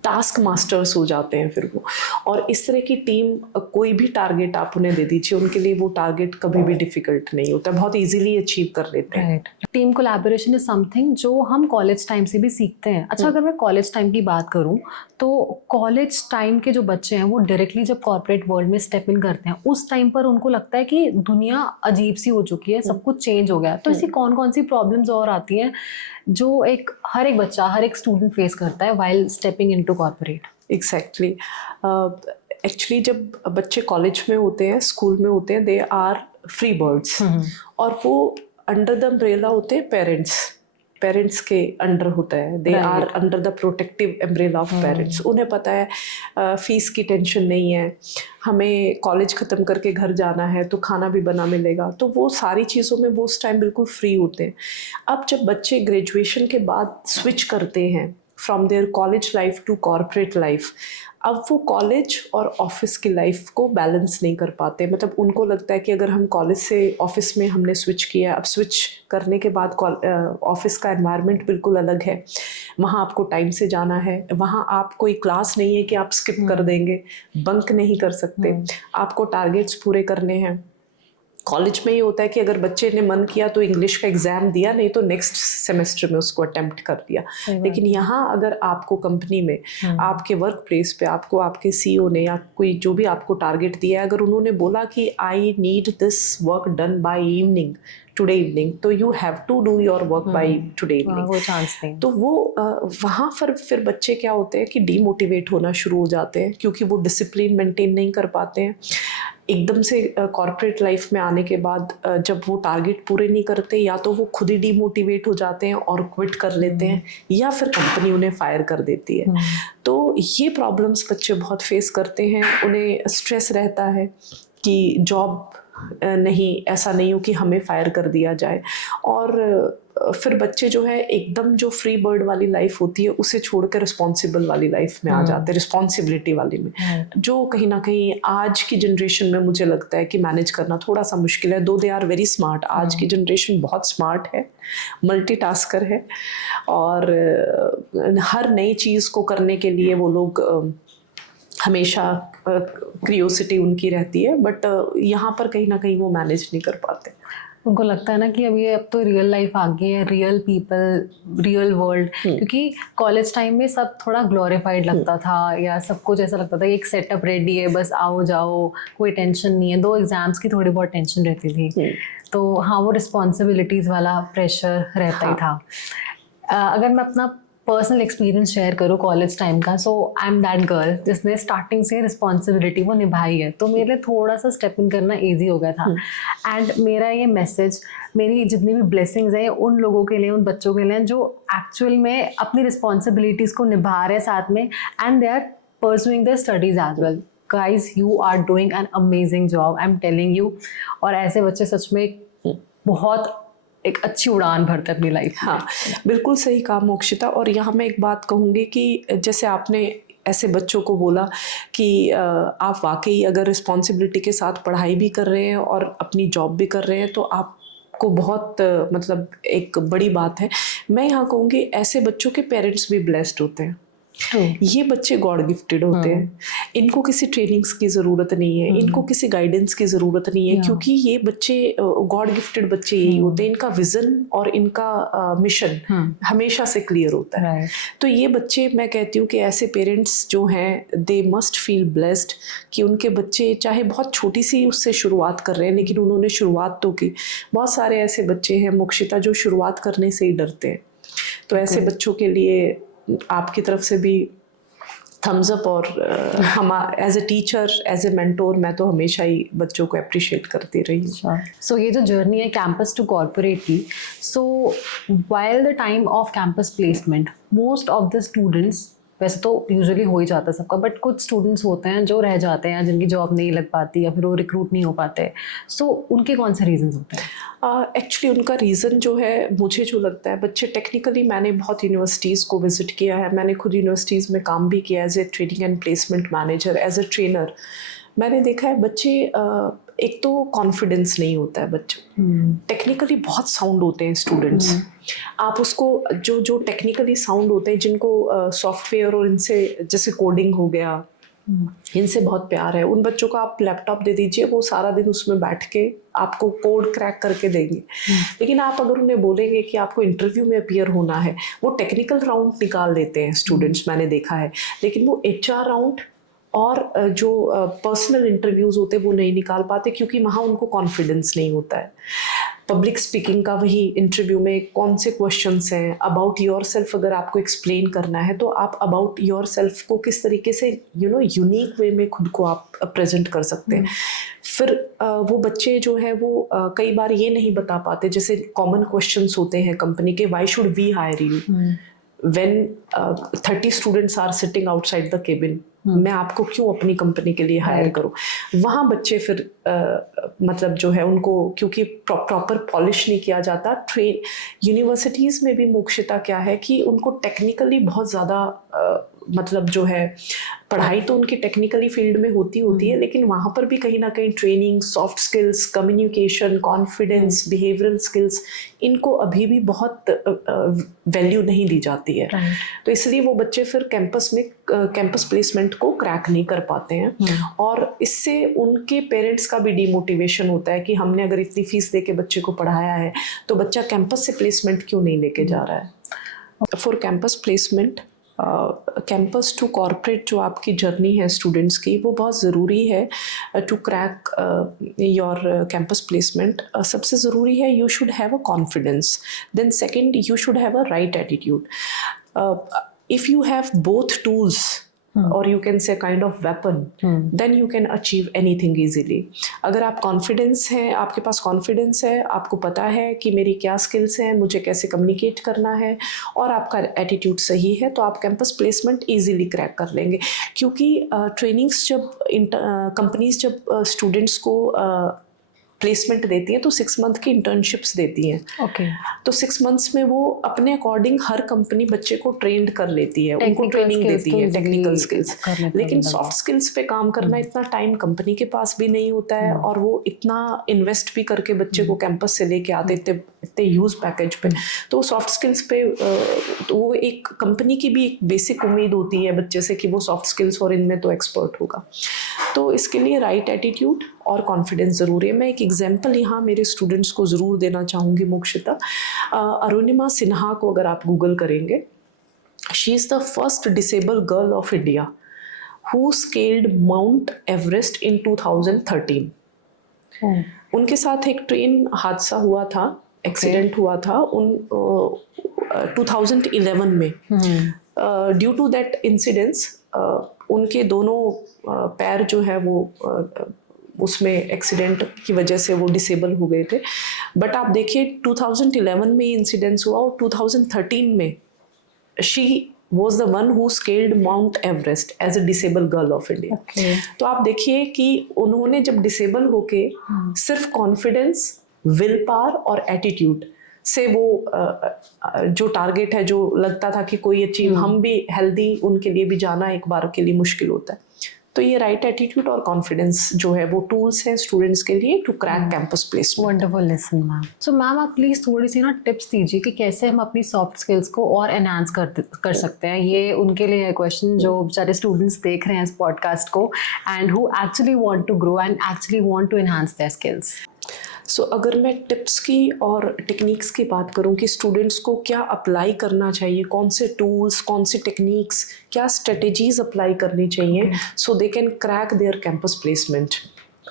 टास्क मास्टर्स हो जाते हैं फिर वो, और इस तरह की टीम कोई भी टारगेट आप उन्हें दे दीजिए, उनके लिए वो टारगेट कभी भी डिफ़िकल्ट नहीं होता, बहुत इजीली अचीव कर लेते हैं. टीम कोलैबोरेशन इज समथिंग जो हम कॉलेज टाइम से भी सीखते हैं. अच्छा, अगर मैं कॉलेज टाइम की बात करूं तो कॉलेज टाइम के जो बच्चे हैं वो डायरेक्टली जब कॉर्पोरेट वर्ल्ड में स्टेप इन करते हैं उस टाइम पर उनको लगता है कि दुनिया अजीब सी हो चुकी है, सब कुछ चेंज हो गया. तो ऐसी कौन कौन सी प्रॉब्लम्स और आती हैं जो हर एक बच्चा, हर एक स्टूडेंट फेस करता है while stepping into corporate? Exactly actually जब बच्चे कॉलेज में होते हैं, स्कूल में होते हैं, दे आर फ्री बर्ड्स, और वो अंडर द अम्ब्रेला होते हैं पेरेंट्स के अंडर होता है. They are under the protective umbrella of parents. उन्हें पता है फीस की टेंशन नहीं है, हमें कॉलेज ख़त्म करके घर जाना है तो खाना भी बना मिलेगा. तो वो सारी चीज़ों में वो उस टाइम बिल्कुल फ्री होते हैं. अब जब बच्चे ग्रेजुएशन के बाद स्विच करते हैं from their college life to corporate life, अब वो कॉलेज और ऑफिस की लाइफ को बैलेंस नहीं कर पाते. मतलब उनको लगता है कि अगर हम कॉलेज से ऑफिस में हमने स्विच किया, अब स्विच करने के बाद ऑफिस का एनवायरनमेंट बिल्कुल अलग है, वहाँ आपको टाइम से जाना है, वहाँ आप कोई क्लास नहीं है कि आप स्किप कर देंगे, बंक नहीं कर सकते, आपको टारगेट्स पूरे करने हैं, कॉलेज में ये होता है कि अगर बच्चे ने मन किया तो इंग्लिश का एग्जाम दिया, नहीं तो नेक्स्ट सेमेस्टर में उसको अटेम्प्ट कर दिया। लेकिन यहाँ अगर आपको कंपनी में आपके वर्क प्लेस पे आपको आपके सीईओ ने या कोई जो भी आपको टारगेट दिया है, अगर उन्होंने बोला कि I need this work done by evening, today evening, तो you have to do your work by today evening. वो चांस नहीं। तो वो वहाँ पर फिर बच्चे क्या होते हैं कि डीमोटिवेट होना शुरू हो जाते हैं, क्योंकि वो डिसिप्लिन मेंटेन नहीं कर पाते हैं। एकदम से कॉर्पोरेट लाइफ में आने के बाद जब वो टारगेट पूरे नहीं करते, या तो वो खुद ही डीमोटिवेट हो जाते हैं और क्विट कर लेते हैं, या फिर कंपनी उन्हें फायर कर देती है। तो ये प्रॉब्लम्स बच्चे बहुत फेस करते हैं। उन्हें स्ट्रेस रहता है कि जॉब नहीं, ऐसा नहीं हो कि हमें फायर कर दिया जाए। और फिर बच्चे जो है एकदम जो फ्री बर्ड वाली लाइफ होती है उसे छोड़कर रिस्पॉन्सिबल वाली लाइफ में आ जाते हैं, रिस्पॉन्सिबिलिटी वाली में, जो कहीं ना कहीं आज की जनरेशन में मुझे लगता है कि मैनेज करना थोड़ा सा मुश्किल है। दो दे आर वेरी स्मार्ट, आज की जनरेशन बहुत स्मार्ट है, मल्टीटास्कर है, और हर नई चीज़ को करने के लिए वो लोग हमेशा क्रियोसिटी उनकी रहती है, बट यहाँ पर कहीं ना कहीं वो मैनेज नहीं कर पाते। उनको लगता है ना कि अब तो रियल लाइफ आ गई है, रियल पीपल, रियल वर्ल्ड। क्योंकि कॉलेज टाइम में सब थोड़ा ग्लोरीफाइड लगता था, या सब कुछ ऐसा लगता था कि एक सेटअप रेडी है, बस आओ जाओ, कोई टेंशन नहीं है। 2 एग्जाम्स की थोड़ी बहुत टेंशन रहती थी, तो हाँ वो रिस्पॉन्सिबिलिटीज़ वाला प्रेशर रहता ही था। अगर मैं अपना पर्सनल एक्सपीरियंस शेयर करूँ कॉलेज टाइम का, सो आई एम दैट गर्ल जिसने स्टार्टिंग से रिस्पॉन्सिबिलिटी वो निभाई है, तो मेरे लिए थोड़ा सा स्टेप इन करना ईजी हो गया था। एंड मेरा ये मैसेज, मेरी जितनी भी ब्लेसिंग्स हैं उन लोगों के लिए, उन बच्चों के लिए जो एक्चुअल में अपनी रिस्पॉन्सिबिलिटीज़ को निभा रहे हैं साथ में, and they are pursuing their studies as well. Guys, you are doing an amazing job, I am telling you. और ऐसे बच्चे सच में बहुत एक अच्छी उड़ान भरते अपनी लाइफ। हाँ, बिल्कुल सही कहा मोक्षिता। और यहाँ मैं एक बात कहूँगी कि जैसे आपने ऐसे बच्चों को बोला कि आप वाकई अगर रिस्पॉन्सिबिलिटी के साथ पढ़ाई भी कर रहे हैं और अपनी जॉब भी कर रहे हैं, तो आपको बहुत मतलब एक बड़ी बात है। मैं यहाँ कहूँगी ऐसे बच्चों के पेरेंट्स भी ब्लेस्ड होते हैं। ये बच्चे गॉड गिफ्टेड होते हैं, इनको किसी ट्रेनिंग्स की ज़रूरत नहीं है, इनको किसी गाइडेंस की ज़रूरत नहीं है, क्योंकि ये बच्चे गॉड गिफ्टेड बच्चे यही होते हैं। इनका विज़न और इनका मिशन हमेशा से क्लियर होता है। तो ये बच्चे, मैं कहती हूँ कि ऐसे पेरेंट्स जो हैं, दे मस्ट फील ब्लेस्ड कि उनके बच्चे चाहे बहुत छोटी सी उससे शुरुआत कर रहे हैं, लेकिन उन्होंने शुरुआत तो की। बहुत सारे ऐसे बच्चे हैं मोक्षिता जो शुरुआत करने से ही डरते हैं। तो ऐसे बच्चों के लिए आपकी तरफ से भी थम्स अप। और हम as a teacher, as a mentor, मैं तो हमेशा ही बच्चों को अप्रिशिएट करती रही हूँ। सो ये जो जर्नी है कैंपस टू कॉर्पोरेट की, सो while the time off campus placement, most of the students, वैसे तो यूजुअली हो ही जाता है सबका, बट कुछ स्टूडेंट्स होते हैं जो रह जाते हैं, जिनकी जॉब नहीं लग पाती या फिर वो रिक्रूट नहीं हो पाते। सो उनके कौन से रीजंस होते हैं? एक्चुअली उनका रीज़न जो है, मुझे जो लगता है, बच्चे टेक्निकली, मैंने बहुत यूनिवर्सिटीज़ को विज़िट किया है, मैंने खुद यूनिवर्सिटीज़ में काम भी किया as a training and placement manager, as a trainer. मैंने देखा है बच्चे, एक तो कॉन्फिडेंस नहीं होता है बच्चों, टेक्निकली बहुत साउंड होते हैं स्टूडेंट्स। आप उसको जो टेक्निकली साउंड होते हैं, जिनको सॉफ्टवेयर और इनसे, जैसे कोडिंग हो गया, इनसे बहुत प्यार है, उन बच्चों को आप लैपटॉप दे दीजिए, वो सारा दिन उसमें बैठ के आपको कोड क्रैक करके देंगे। लेकिन आप अगर उन्हें बोलेंगे कि आपको इंटरव्यू में अपीयर होना है, वो टेक्निकल राउंड निकाल देते हैं स्टूडेंट्स, मैंने देखा है, लेकिन वो HR राउंड और जो पर्सनल इंटरव्यूज़ होते हैं वो नहीं निकाल पाते, क्योंकि वहाँ उनको कॉन्फिडेंस नहीं होता है। पब्लिक स्पीकिंग का वही इंटरव्यू में कौन से क्वेश्चंस हैं, अबाउट योर सेल्फ अगर आपको एक्सप्लेन करना है, तो आप अबाउट योर सेल्फ को किस तरीके से यूनिक वे में खुद को आप प्रेजेंट कर सकते हैं। फिर वो बच्चे जो है वो कई बार ये नहीं बता पाते, जैसे कॉमन क्वेश्चंस होते हैं कंपनी के, why should we hire you when 30 students are sitting outside the cabin, मैं आपको क्यों अपनी कंपनी के लिए हायर करूं। वहाँ बच्चे फिर मतलब जो है उनको, क्योंकि प्रॉपर पॉलिश नहीं किया जाता। यूनिवर्सिटीज़ में भी मोक्षिता क्या है कि उनको टेक्निकली बहुत ज़्यादा मतलब जो है पढ़ाई तो उनकी टेक्निकली फील्ड में होती है, लेकिन वहाँ पर भी कहीं ना कहीं training, soft skills, communication, confidence, behavioural skills, इनको अभी भी बहुत वैल्यू नहीं दी जाती है। तो इसलिए वो बच्चे फिर कैंपस प्लेसमेंट को क्रैक नहीं कर पाते हैं, और इससे उनके पेरेंट्स का भी डिमोटिवेशन होता है कि हमने अगर इतनी फीस दे के बच्चे को पढ़ाया है तो बच्चा कैंपस से प्लेसमेंट क्यों नहीं लेके जा रहा है। For campus placement, campus to corporate जो आपकी जर्नी है स्टूडेंट्स की, वो बहुत ज़रूरी है to crack your campus placement. सबसे ज़रूरी है you should have a confidence, then second you should have a right attitude. If you have both tools or you can say kind of weapon, then you can achieve anything easily. अगर आप confidence है, आपके पास confidence है, आपको पता है कि मेरी क्या स्किल्स हैं, मुझे कैसे कम्युनिकेट करना है, और आपका एटीट्यूड सही है, तो आप कैंपस प्लेसमेंट इजीली क्रैक कर लेंगे। क्योंकि ट्रेनिंग्स जब कंपनीज जब स्टूडेंट्स को प्लेसमेंट देती है तो 6 मंथ की इंटर्नशिप्स देती हैं। ओके। तो 6 मंथ्स में वो अपने अकॉर्डिंग हर कंपनी बच्चे को ट्रेंड कर लेती है, उनको ट्रेनिंग देती है, टेक्निकल स्किल्स। लेकिन सॉफ्ट स्किल्स पे काम करना इतना टाइम कंपनी के पास भी नहीं होता है, और वो इतना इन्वेस्ट भी करके बच्चे को कैंपस से लेके आते इतने यूज पैकेज पे, तो सॉफ्ट स्किल्स पे तो वो एक कंपनी की भी एक बेसिक उम्मीद होती है बच्चे से कि वो सॉफ्ट स्किल्स और इनमें तो एक्सपर्ट होगा। तो इसके लिए राइट एटीट्यूड और कॉन्फिडेंस ज़रूरी है। मैं एक एग्जांपल यहाँ मेरे स्टूडेंट्स को ज़रूर देना चाहूँगी मोक्षिता। अरुणिमा सिन्हा को अगर आप गूगल करेंगे, she is the first disable girl of India who scaled Mount Everest in 2013। उनके साथ एक ट्रेन हादसा हुआ था, एक्सीडेंट हुआ था 2011 में। ड्यू टू दैट इंसिडेंस उनके दोनों पैर जो है वो उसमें एक्सीडेंट की वजह से वो डिसेबल हो गए थे। बट आप देखिए 2011 में इंसिडेंस हुआ, और 2013 में she was the one who scaled Mount Everest as a disabled girl of India. तो आप देखिए कि उन्होंने जब डिसेबल होके सिर्फ कॉन्फिडेंस, विल पावर और एटीट्यूड से वो जो टारगेट है, जो लगता था कि कोई अचीव, हम भी हेल्दी, उनके लिए भी जाना एक बार के लिए मुश्किल होता है। तो ये राइट एटीट्यूड और कॉन्फिडेंस जो है वो टूल्स हैं स्टूडेंट्स के लिए to crack campus placement. Wonderful lesson ma'am. So ma'am आप प्लीज़ थोड़ी सी ना टिप्स दीजिए कि कैसे हम अपनी सॉफ्ट स्किल्स को और एनहांस कर सकते हैं। ये उनके लिए है क्वेश्चन जो बेचारे स्टूडेंट्स देख रहे हैं इस पॉडकास्ट को, and who actually want to grow and actually want to enhance their skills. So अगर मैं टिप्स की और टेक्निक्स की बात करूं कि स्टूडेंट्स को क्या अप्लाई करना चाहिए, कौन से टूल्स, कौन सी टेक्निक्स, क्या स्ट्रेटेजीज अप्लाई करनी चाहिए so they can crack their campus placement.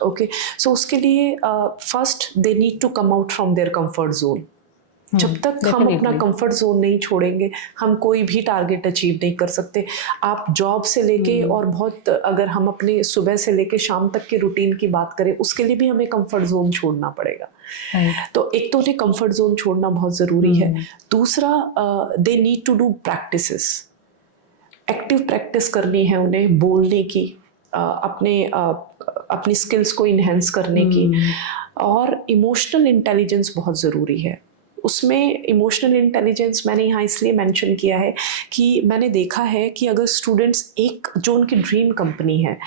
Okay, so उसके लिए first they need to come out from their comfort zone. जब तक हम अपना कंफर्ट जोन नहीं छोड़ेंगे, हम कोई भी टारगेट अचीव नहीं कर सकते। आप जॉब से लेके और बहुत, अगर हम अपने सुबह से लेके शाम तक के रूटीन की बात करें, उसके लिए भी हमें कंफर्ट जोन छोड़ना पड़ेगा। तो एक तो उन्हें कंफर्ट जोन छोड़ना बहुत ज़रूरी है। दूसरा, they need to do practices, active practice करनी है उन्हें बोलने की, अपनी स्किल्स को इन्हेंस करने की। और इमोशनल इंटेलिजेंस बहुत ज़रूरी है। उसमें इमोशनल इंटेलिजेंस मैंने यहाँ इसलिए मेंशन किया है कि मैंने देखा है कि अगर स्टूडेंट्स, एक जो उनकी ड्रीम कंपनी है,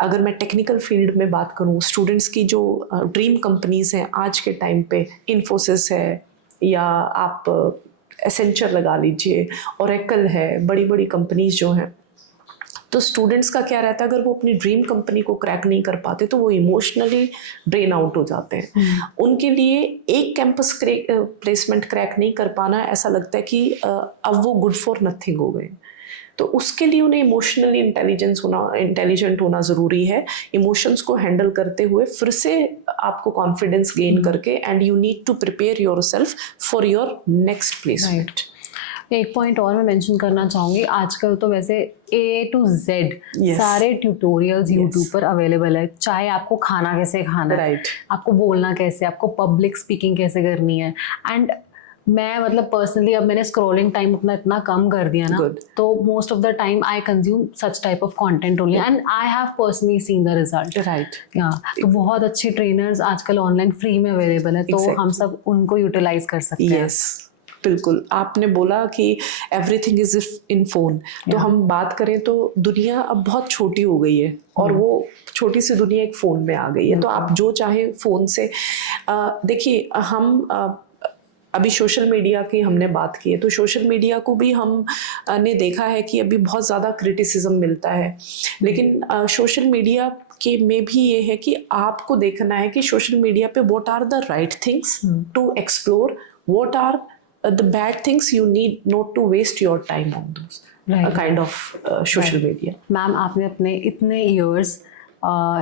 अगर मैं टेक्निकल फील्ड में बात करूँ, स्टूडेंट्स की जो ड्रीम कंपनीज हैं आज के टाइम पे, इन्फोसिस है, या आप एसेंचर लगा लीजिए, ओरेकल है, बड़ी बड़ी कंपनीज जो हैं, तो स्टूडेंट्स का क्या रहता है, अगर वो अपनी ड्रीम कंपनी को क्रैक नहीं कर पाते तो वो इमोशनली ड्रेन आउट हो जाते हैं। उनके लिए एक कैंपस प्लेसमेंट क्रैक नहीं कर पाना, ऐसा लगता है कि अब वो गुड फॉर नथिंग हो गए। तो उसके लिए उन्हें इमोशनली इंटेलिजेंट होना ज़रूरी है। इमोशंस को हैंडल करते हुए फिर से आपको कॉन्फिडेंस गेन करके, and you need to prepare yourself for your next placement. एक पॉइंट और मैं मेंशन करना चाहूँगी, आजकल तो वैसे A to Z सारे ट्यूटोरियल्स यूट्यूब पर अवेलेबल है। चाहे आपको खाना कैसे खाना है, आपको बोलना कैसे, आपको पब्लिक स्पीकिंग कैसे करनी है। एंड मैं मतलब पर्सनली अब मैंने स्क्रॉलिंग टाइम अपना इतना कम कर दिया ना, तो most of the time I consume such type of content only, and I have personally seen the result. तो बहुत अच्छे ट्रेनर्स आजकल ऑनलाइन फ्री में अवेलेबल है, तो हम सब उनको यूटिलाइज कर सकते हैं। बिल्कुल, आपने बोला कि एवरीथिंग इज इन फोन, तो हम बात करें तो दुनिया अब बहुत छोटी हो गई है और वो छोटी सी दुनिया एक फ़ोन में आ गई है। तो आप जो चाहें फ़ोन से देखिए, हम अभी सोशल मीडिया की हमने बात की है, तो सोशल मीडिया को भी हम ने देखा है कि अभी बहुत ज़्यादा क्रिटिसिज्म मिलता है, लेकिन सोशल मीडिया के में भी ये है कि आपको देखना है कि सोशल मीडिया पे what are the right things to explore, what are the bad things you need not to waste your time on those kind of social media. Ma'am, आपने अपने इतने years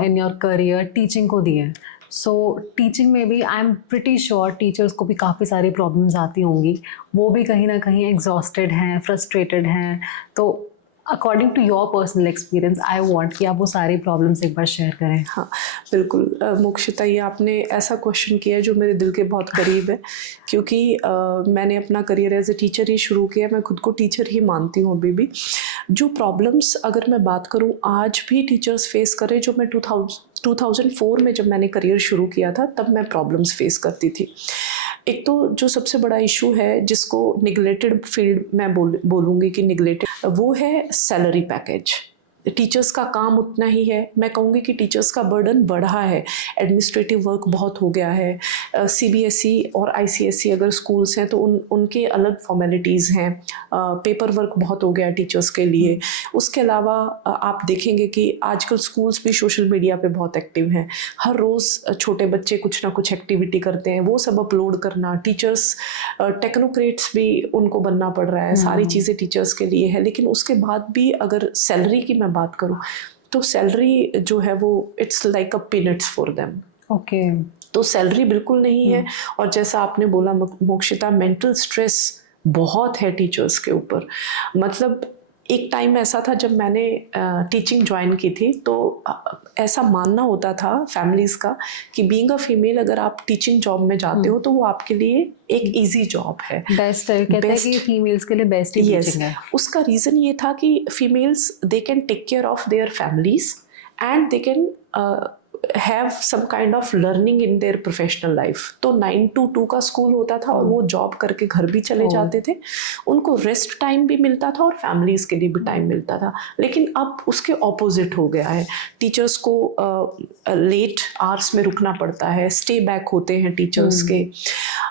in your career teaching को दिए हैं, so teaching में भी I am pretty sure teachers को भी काफ़ी सारी प्रॉब्लम्स आती होंगी, वो भी कहीं ना कहीं एग्जॉस्टेड हैं, फ्रस्ट्रेटेड हैं। तो according to your personal experience I want कि आप वो सारी प्रॉब्लम्स एक बार शेयर करें। हाँ बिल्कुल मोक्षिता, ये आपने ऐसा क्वेश्चन किया है जो मेरे दिल के बहुत करीब है, क्योंकि मैंने अपना करियर एज ए टीचर ही शुरू किया। मैं खुद को टीचर ही मानती हूँ अभी भी। जो प्रॉब्लम्स अगर मैं बात करूँ आज भी टीचर्स फेस कर रहे, जो मैं 2004 में जब मैंने करियर शुरू किया था तब मैं प्रॉब्लम्स फेस करती थी। एक तो जो सबसे बड़ा इशू है जिसको निगलेक्टेड फील्ड मैं बोलूँगी कि निगलेक्टेड, वो है सैलरी पैकेज। टीचर्स का काम उतना ही है, मैं कहूँगी कि टीचर्स का बर्डन बढ़ा है, एडमिनिस्ट्रेटिव वर्क बहुत हो गया है। सीबीएसई और आईसीएसई अगर स्कूल्स हैं तो उनके अलग फॉर्मेलिटीज़ हैं, पेपर वर्क बहुत हो गया है टीचर्स के लिए। उसके अलावा आप देखेंगे कि आजकल स्कूल्स भी सोशल मीडिया पे बहुत एक्टिव हैं, हर रोज़ छोटे बच्चे कुछ ना कुछ एक्टिविटी करते हैं, वो सब अपलोड करना। टीचर्स टेक्नोक्रेट्स भी उनको बनना पड़ रहा है, सारी चीज़ें टीचर्स के लिए है। लेकिन उसके बाद भी अगर सैलरी की बात करूं तो सैलरी जो है वो it's like a peanuts for them. Okay, तो सैलरी बिल्कुल नहीं है। और जैसा आपने बोला मोक्षिता, मेंटल स्ट्रेस बहुत है टीचर्स के ऊपर। मतलब एक टाइम ऐसा था जब मैंने टीचिंग ज्वाइन की थी, तो ऐसा मानना होता था फैमिलीज़ का कि बीइंग अ फीमेल अगर आप टीचिंग जॉब में जाते हो तो वो आपके लिए एक इजी जॉब है, बेस्ट है, कहते हैं कि फीमेल्स के लिए बेस्ट ही टीचिंग है। उसका रीज़न ये था कि females they can take care of their families and they can have some kind of learning in their professional life. तो 9 to 2 का स्कूल होता था और वो जॉब करके घर भी चले जाते थे, उनको रेस्ट टाइम भी मिलता था और फैमिलीज़ के लिए भी टाइम मिलता था। लेकिन अब उसके ऑपोजिट हो गया है, टीचर्स को लेट आवर्स में रुकना पड़ता है, स्टे बैक होते हैं टीचर्स के,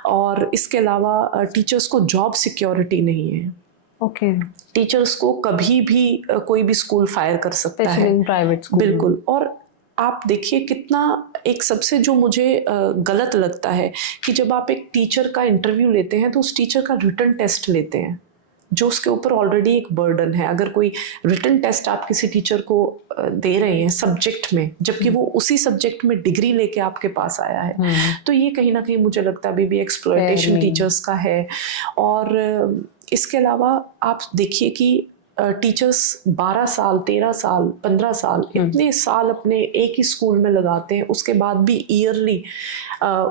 और इसके अलावा टीचर्स को जॉब सिक्योरिटी नहीं है। ओके, टीचर्स को कभी भी कोई भी स्कूल फायर कर सकता है, प्राइवेट स्कूल। बिल्कुल। और आप देखिए कितना एक सबसे जो मुझे गलत लगता है कि जब आप एक टीचर का इंटरव्यू लेते हैं तो उस टीचर का रिटन टेस्ट लेते हैं, जो उसके ऊपर ऑलरेडी एक बर्डन है। अगर कोई रिटन टेस्ट आप किसी टीचर को दे रहे हैं सब्जेक्ट में, जबकि वो उसी सब्जेक्ट में डिग्री लेके आपके पास आया है, तो ये कहीं ना कहीं मुझे लगता है अभी भी एक्सप्लॉयटेशन टीचर्स का है। और इसके अलावा आप देखिए कि टीचर्स 12 साल, 13 साल, 15 साल, इतने साल अपने एक ही स्कूल में लगाते हैं, उसके बाद भी ईयरली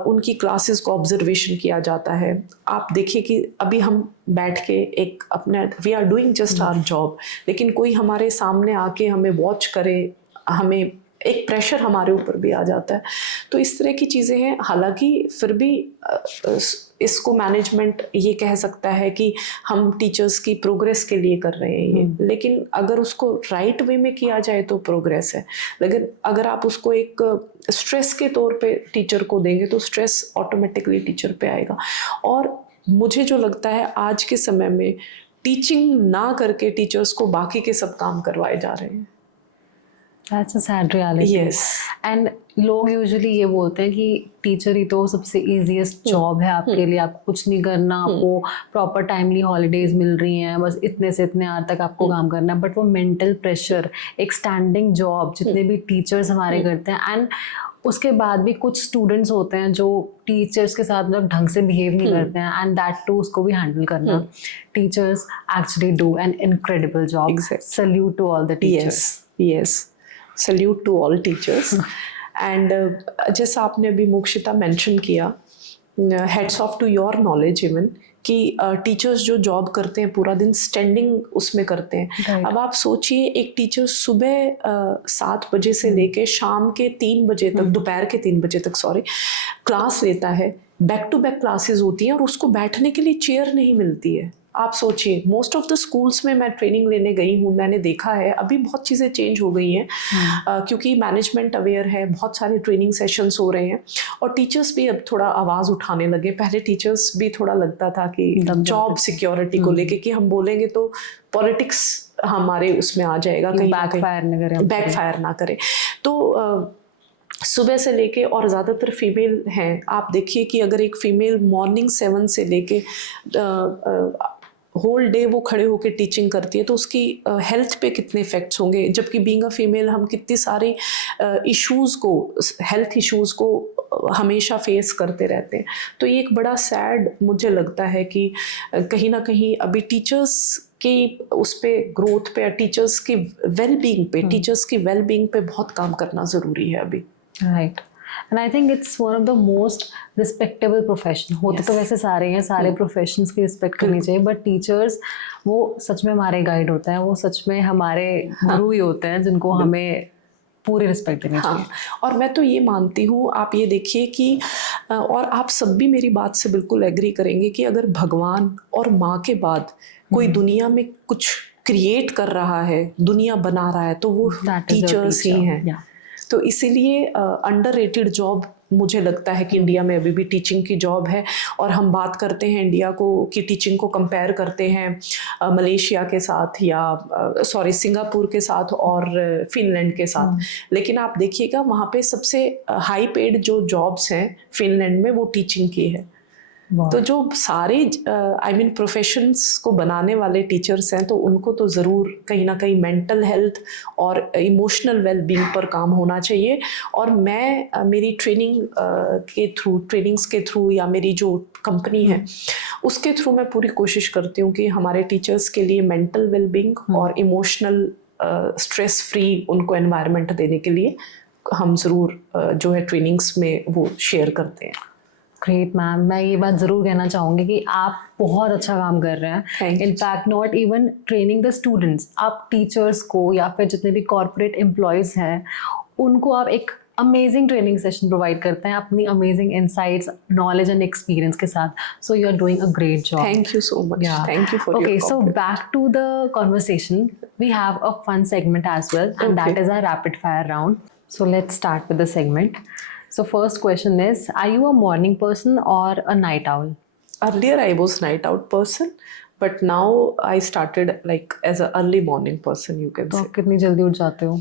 उनकी क्लासेस को ऑब्जर्वेशन किया जाता है। आप देखिए कि अभी हम बैठ के एक अपने we are doing just our job, लेकिन कोई हमारे सामने आके हमें वॉच करे, हमें एक प्रेशर हमारे ऊपर भी आ जाता है। तो इस तरह की चीज़ें हैं। हालांकि फिर भी इसको मैनेजमेंट ये कह सकता है कि हम टीचर्स की प्रोग्रेस के लिए कर रहे हैं ये, लेकिन अगर उसको राइट वे में किया जाए तो प्रोग्रेस है। लेकिन अगर आप उसको एक स्ट्रेस के तौर पे टीचर को देंगे तो स्ट्रेस ऑटोमेटिकली टीचर पे आएगा। और मुझे जो लगता है आज के समय में टीचिंग ना करके टीचर्स को बाकी के सब काम करवाए जा रहे हैं। That's a sad reality. Yes. And लोग यूजुअली ये बोलते हैं कि टीचर ही तो सबसे इजीएस्ट जॉब है आपके लिए, आपको कुछ नहीं करना, आपको प्रॉपर टाइमली हॉलीडेज मिल रही हैं, बस इतने से इतने आवर तक आपको काम करना है। बट वो मेंटल प्रेशर, एक स्टैंडिंग जॉब जितने भी टीचर्स हमारे करते हैं, एंड उसके बाद भी कुछ स्टूडेंट्स होते हैं जो टीचर्स के साथ मतलब ढंग से बिहेव नहीं करते हैं, एंड दैट टू उसको भी हैंडल करना। Teachers actually do an incredible job. Salute to all the teachers. Yes, salute to all teachers. And जैसा आपने अभी मोक्षिता मेंशन किया, hats off to your knowledge even, कि टीचर्स जो जॉब करते हैं पूरा दिन स्टैंडिंग उसमें करते हैं। अब आप सोचिए एक टीचर सुबह 7 बजे से लेके शाम के 3 बजे तक, दोपहर के 3 बजे तक क्लास लेता है, बैक टू बैक क्लासेस होती हैं और उसको बैठने के लिए चेयर नहीं मिलती है। आप सोचिए, मोस्ट ऑफ द स्कूल्स में मैं ट्रेनिंग लेने गई हूँ, मैंने देखा है अभी बहुत चीज़ें चेंज हो गई हैं क्योंकि मैनेजमेंट अवेयर है, बहुत सारे ट्रेनिंग सेशंस हो रहे हैं और टीचर्स भी अब थोड़ा आवाज़ उठाने लगे। पहले टीचर्स भी थोड़ा लगता था कि जॉब सिक्योरिटी को लेके कि हम बोलेंगे तो पॉलिटिक्स हमारे उसमें आ जाएगा, कहीं बैकफायर ना करे। तो सुबह से लेके, और ज़्यादातर फीमेल हैं, आप देखिए कि अगर एक फ़ीमेल मॉर्निंग 7 से लेके होल डे वो खड़े होकर टीचिंग करती है तो उसकी हेल्थ पे कितने इफ़ेक्ट्स होंगे। जबकि बीइंग अ फीमेल हम कितनी सारी इश्यूज़ को, हेल्थ इश्यूज़ को हमेशा फेस करते रहते हैं। तो ये एक बड़ा सैड मुझे लगता है कि कहीं ना कहीं अभी टीचर्स की उस पे ग्रोथ पे, टीचर्स की वेलबींग पे, टीचर्स की वेलबींग पे बहुत काम करना ज़रूरी है अभी। Right, and I think it's one of the most respectable profession. होते तो वैसे सारे हैं, सारे प्रोफेशंस की रिस्पेक्ट करनी चाहिए, बट टीचर्स वो सच में हमारे गाइड होते हैं, वो सच में हमारे गुरु ही होते हैं जिनको हमें पूरी रिस्पेक्ट देनी चाहिए। और मैं तो ये मानती हूँ, आप ये देखिए कि और आप सब भी मेरी बात से बिल्कुल एग्री करेंगे कि अगर भगवान और माँ के बाद कोई दुनिया में कुछ क्रिएट कर रहा है, दुनिया बना रहा है, तो वो टीचर्स ही हैं। तो इसीलिए अंडररेटेड जॉब मुझे लगता है कि इंडिया में अभी भी टीचिंग की जॉब है। और हम बात करते हैं इंडिया को की टीचिंग को कंपेयर करते हैं मलेशिया के साथ या सिंगापुर के साथ और फिनलैंड के साथ, लेकिन आप देखिएगा वहाँ पे सबसे हाई पेड जो जॉब्स हैं फिनलैंड में वो टीचिंग की है। तो जो सारे प्रोफेशंस को बनाने वाले टीचर्स हैं तो उनको तो ज़रूर कहीं ना कहीं मेंटल हेल्थ और इमोशनल वेलबींग पर काम होना चाहिए। और मैं मेरी ट्रेनिंग्स के थ्रू या मेरी जो कंपनी है उसके थ्रू मैं पूरी कोशिश करती हूँ कि हमारे टीचर्स के लिए मेंटल वेलबींग और इमोशनल स्ट्रेस फ्री उनको एनवायरनमेंट देने के लिए हम ज़रूर जो है ट्रेनिंग्स में वो शेयर करते हैं। ग्रेट मैम, मैं ये बात ज़रूर कहना चाहूँगी कि आप बहुत अच्छा काम कर रहे हैं। In fact not even training the students, आप टीचर्स को या फिर जितने भी कॉर्पोरेट एम्प्लॉयज़ हैं उनको आप एक अमेजिंग ट्रेनिंग सेशन प्रोवाइड करते हैं अपनी amazing insights, knowledge and experience के साथ। So you are doing a great job. Thank you so much. Thank you for your Okay, so back to the conversation. We have a fun segment as well, and that is our rapid fire round. So let's start with the segment. So first question is, are you a morning person or a night owl? Earlier I was night out person, but now I started like as a early morning person, you can say. तो कितनी जल्दी उठ जाते हो?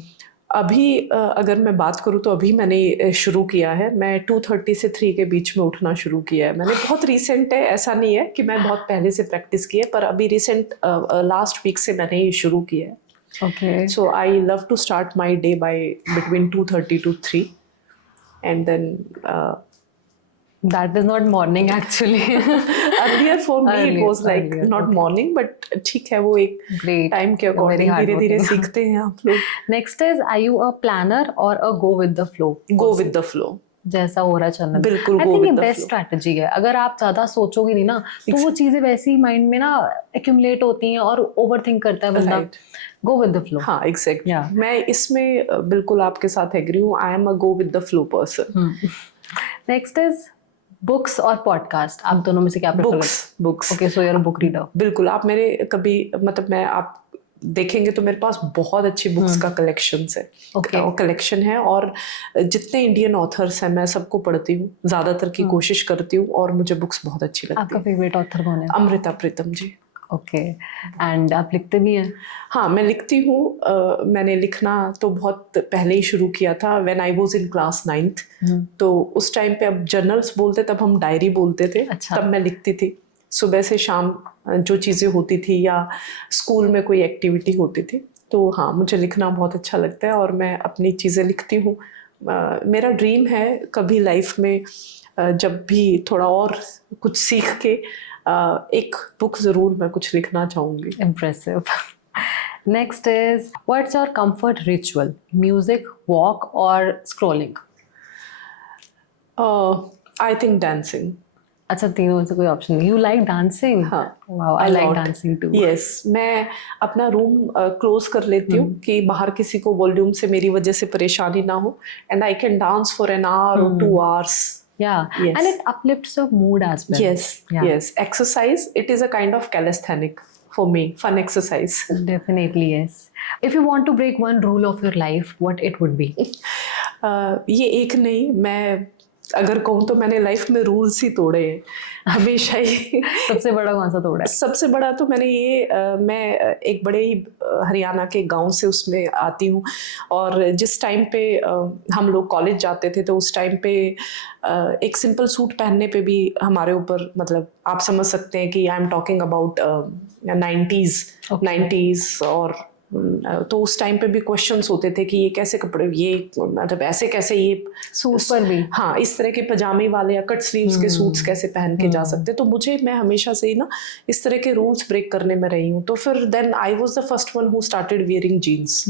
अभी अगर मैं बात करूँ तो अभी मैंने शुरू किया है, मैं 2:30 से 3 के बीच में उठना शुरू किया है। मैंने बहुत रिसेंट है, ऐसा नहीं है कि मैं बहुत पहले से प्रैक्टिस की है, पर अभी रिसेंट लास्ट वीक से मैंने ये शुरू किया है। Okay. So I love to start my day by between 2:30 to 3. And then that is not morning actually. earlier for me it was like not morning, but ठीक है, वो एक टाइम के अकॉर्डिंग धीरे धीरे सीखते हैं आप लोग। Next is, are you a planner or a go with the flow? Go with the flow, जैसा हो रहा है चलना। बिल्कुल I go think with ये the बेस्ट flow। स्ट्रैटेजी है। अगर आप ज़्यादा सोचोगे नहीं ना तो वो चीज़ें वैसी माइंड में ना एक्यूमुलेट होती हैं और ओवर थिंक करता है बंदा। Go with the flow. हाँ, एग्जैक्टली। मैं इसमें बिल्कुल आपके साथ एग्री हूँ। I am a go with the flow person. Next is books और पॉडकास्ट, आप दोनों में से क्या प्रेफर करते हैं? Books. Okay, so you are a book reader. बिल्कुल। आप मेरे कभी मतलब मैं आप देखेंगे तो मेरे पास बहुत अच्छी बुक्स का कलेक्शंस है। कलेक्शन है और जितने इंडियन ऑथर्स हैं मैं सबको पढ़ती हूँ, ज़्यादातर की कोशिश करती हूँ और मुझे बुक्स बहुत अच्छी लगती है। आपका फेवरेट ऑथर कौन है? अमृता प्रीतम जी। ओके, एंड आप लिखते भी हैं? हाँ, मैं लिखती हूँ। मैंने लिखना तो बहुत पहले ही शुरू किया था, when I was in class 9th। तो उस टाइम पे अब जर्नल्स बोलते, तब हम डायरी बोलते थे। अच्छा। तब मैं लिखती थी सुबह से शाम, जो चीज़ें होती थी या स्कूल में कोई एक्टिविटी होती थी। तो हाँ, मुझे लिखना बहुत अच्छा लगता है और मैं अपनी चीज़ें लिखती हूँ। मेरा ड्रीम है कभी लाइफ में जब भी थोड़ा और कुछ सीख के एक बुक ज़रूर मैं कुछ लिखना चाहूँगी। Impressive. Next is, what's your comfort ritual? Music, walk और स्क्रॉलिंग? I think dancing. अच्छा, तीनों में से कोई ऑप्शन नहीं? You like dancing? हाँ, I like dancing too. Yes, मैं अपना रूम क्लोज कर लेती हूँ कि बाहर किसी को वॉल्यूम से मेरी वजह से परेशानी ना हो, and I can dance for an hour और 2 hours Yeah, Yes. and it uplifts your mood as well. Yes, Yeah. yes. Exercise, it is a kind of calisthenic for me, fun exercise. Definitely, yes. If you want to break one rule of your life, what it would be? ये एक नहीं, मैं अगर कहूँ तो मैंने life में rules ही तोड़े हैं हमेशा ही। सबसे बड़ा कौन सा तोड़ा है? सबसे बड़ा तो मैंने ये मैं एक बड़े ही हरियाणा के गांव से उसमें आती हूँ, और जिस टाइम पे हम लोग कॉलेज जाते थे तो उस टाइम पे एक सिंपल सूट पहनने पे भी हमारे ऊपर, मतलब आप समझ सकते हैं कि I am talking about 90s और तो उस टाइम पे भी क्वेश्चंस होते थे कि ये कैसे कपड़े, ये मतलब ऐसे कैसे ये सूट पर भी? हाँ, इस तरह के पजामे वाले या कट स्लीव्स के सूट्स कैसे पहन के जा सकते। तो मैं हमेशा से ही ना इस तरह के रूल्स ब्रेक करने में रही हूँ। तो फिर then I was the first one who started wearing jeans.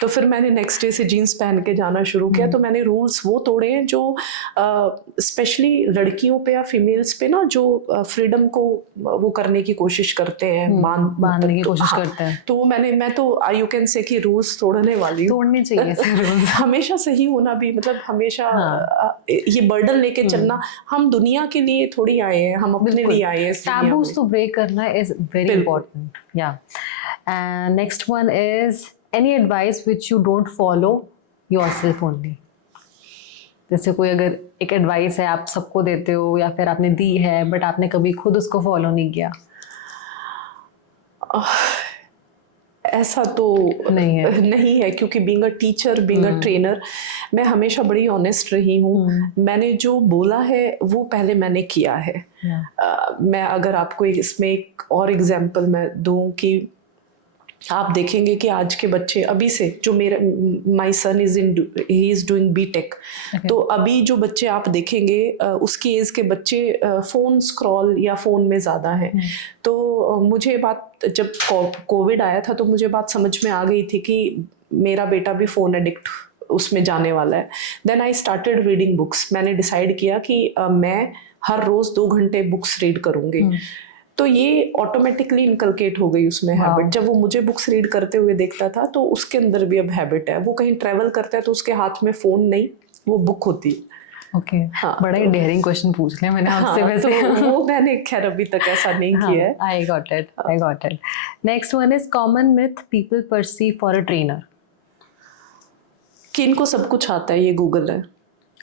तो फिर मैंने नेक्स्ट डे से जीन्स पहन के जाना शुरू किया। तो मैंने रूल्स वो तोड़े हैं जो स्पेशली लड़कियों पे या फीमेल्स पे ना, जो फ्रीडम को वो करने की कोशिश करते हैं, बांधने की कोशिश करते हैं। तो मैं तो यू कैन से कि रूल्स तोड़ने वाली हूँ। तोड़ने चाहिए रूल्स। हमेशा सही होना भी, मतलब हमेशा ये बर्डन लेके चलना, हम दुनिया के लिए थोड़ी आए हैं, हम अपने लिए आए हैं। टैबूज तो ब्रेक करना इज वेरी इंपॉर्टेंट। या next one is any advice which you don't follow yourself only. जैसे कोई अगर एक एडवाइस है आप सबको देते हो या फिर आपने दी है बट आपने कभी खुद उसको फॉलो नहीं किया। ऐसा तो नहीं है क्योंकि being a teacher, being a trainer, मैं हमेशा बड़ी ऑनेस्ट रही हूँ। मैंने जो बोला है वो पहले मैंने किया है। मैं अगर आपको इसमें एक और एग्जांपल मैं दूँ कि आप देखेंगे कि आज के बच्चे अभी से, जो मेरा my son he is doing BTech, तो अभी जो बच्चे आप देखेंगे उसकी एज के बच्चे फ़ोन स्क्रॉल या फ़ोन में ज़्यादा हैं। तो मुझे बात, जब कोविड आया था तो मुझे बात समझ में आ गई थी कि मेरा बेटा भी फ़ोन एडिक्ट उसमें जाने वाला है। Then I started reading books. मैंने डिसाइड किया कि मैं हर रोज़ 2 घंटे बुक्स रीड करूँगी। तो ये ऑटोमेटिकली इनकलकेट हो गई उसमें हैबिट। जब वो मुझे बुक्स रीड करते हुए देखता था तो उसके अंदर भी अब हैबिट है। वो कहीं ट्रैवल करता है तो उसके हाथ में फ़ोन नहीं, वो बुक होती है। ओके, बड़ा ही डेयरिंग क्वेश्चन पूछ लिया मैंने आपसे। वैसे तो वो मैंने खैर अभी तक ऐसा नहीं किया है। I got it. Next one is common myth people perceive for a trainer. कि इनको सब कुछ आता है, ये गूगल है।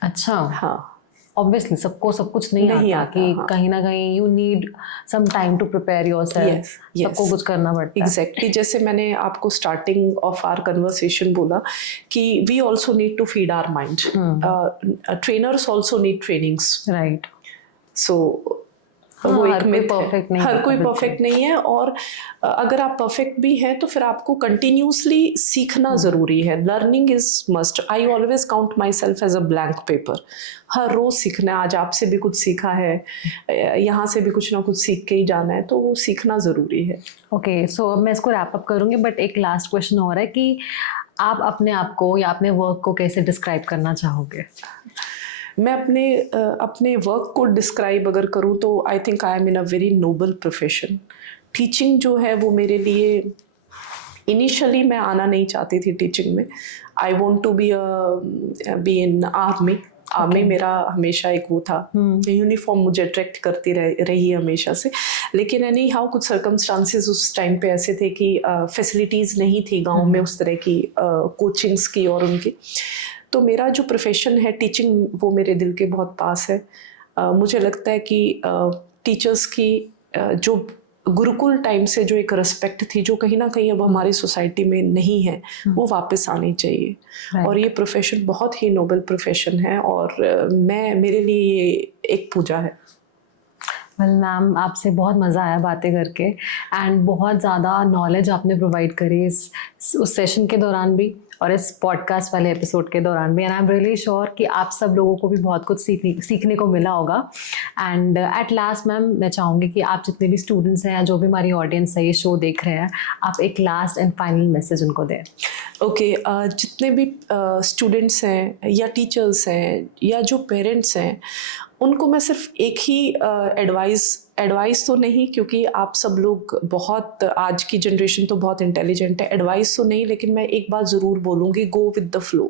अच्छा। हाँ, ऑब्वियसली सबको सब कुछ नहीं आता कि कहीं ना कहीं you need some time to prepare yourself. सबको कुछ करना पड़ता है। एग्जैक्टली, जैसे मैंने आपको स्टार्टिंग ऑफ आवर कन्वर्सेशन बोला कि we also need to feed our mind. Trainers also need trainings, right? So वो एक में परफेक्ट नहीं, हर कोई परफेक्ट नहीं है। और अगर आप परफेक्ट भी हैं तो फिर आपको कंटिन्यूसली सीखना ज़रूरी है। Learning is must. I always count myself as a blank paper. हर रोज़ सीखना है। आज आपसे भी कुछ सीखा है, यहाँ से भी कुछ ना कुछ सीख के ही जाना है, तो वो सीखना ज़रूरी है। ओके, सो अब मैं इसको रैप अप करूँगी, बट एक लास्ट क्वेश्चन और है कि आप अपने आप को या अपने वर्क को कैसे डिस्क्राइब करना चाहोगे? मैं अपने वर्क को डिस्क्राइब अगर करूँ तो I think I am in a very noble profession. Teaching जो है वो मेरे लिए, इनिशियली मैं आना नहीं चाहती थी टीचिंग में। I want to be in army मेरा हमेशा एक वो था। यूनिफॉर्म मुझे अट्रैक्ट करती रही हमेशा से। लेकिन एनी हाउ कुछ सर्कमस्टांसेस उस टाइम पे ऐसे थे कि फैसिलिटीज़ नहीं थी गाँव में उस तरह की कोचिंग्स की और उनकी। तो मेरा जो प्रोफेशन है टीचिंग, वो मेरे दिल के बहुत पास है। मुझे लगता है कि टीचर्स की जो गुरुकुल टाइम से जो एक रिस्पेक्ट थी, जो कहीं ना कहीं अब हमारी सोसाइटी में नहीं है, वो वापस आनी चाहिए। और ये प्रोफेशन बहुत ही नोबल प्रोफेशन है और मेरे लिए ये एक पूजा है। वेल मैम, आपसे बहुत मज़ा आया बातें करके एंड बहुत ज़्यादा नॉलेज आपने प्रोवाइड करी उस सेशन के दौरान भी और इस पॉडकास्ट वाले एपिसोड के दौरान भी। And I am really sure कि आप सब लोगों को भी बहुत कुछ सीखने को मिला होगा। एंड एट लास्ट मैम, मैं चाहूँगी कि आप जितने भी स्टूडेंट्स हैं या जो भी हमारी ऑडियंस है ये शो देख रहे हैं, आप एक लास्ट एंड फाइनल मैसेज उनको दें। ओके, जितने भी स्टूडेंट्स हैं या टीचर्स हैं या जो पेरेंट्स हैं, उनको मैं सिर्फ एक ही एडवाइस तो नहीं, क्योंकि आप सब लोग बहुत, आज की जनरेशन तो बहुत इंटेलिजेंट है, एडवाइस तो नहीं, लेकिन मैं एक बात ज़रूर बोलूँगी, गो विद द फ्लो।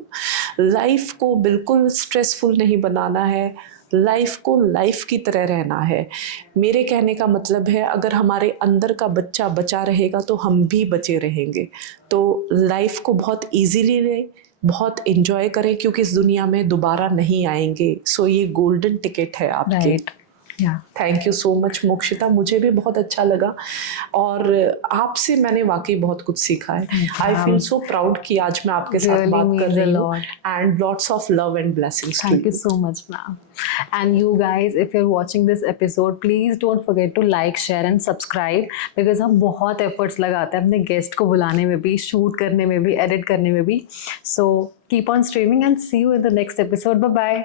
लाइफ को बिल्कुल स्ट्रेसफुल नहीं बनाना है। लाइफ को लाइफ की तरह रहना है। मेरे कहने का मतलब है, अगर हमारे अंदर का बच्चा बचा रहेगा तो हम भी बचे रहेंगे। तो लाइफ को बहुत इजीली लें, बहुत एंजॉय करें, क्योंकि इस दुनिया में दोबारा नहीं आएंगे। सो ये गोल्डन टिकट है आपके। राइट, या thank you so much Mokshita, मुझे भी बहुत अच्छा लगा और आपसे मैंने वाकई बहुत कुछ सीखा है। आई फील सो प्राउड कि आज मैं आपके साथ Really बात कर means a रही हूँ। lot. And lots of love and blessings to Thank you so much, ma'am. And you guys, if you're watching this episode, please don't forget to like, share and subscribe because हम बहुत efforts लगाते हैं अपने guest को बुलाने में भी, shoot करने में भी, edit करने में भी. So keep on streaming and see you in the next episode. Bye bye.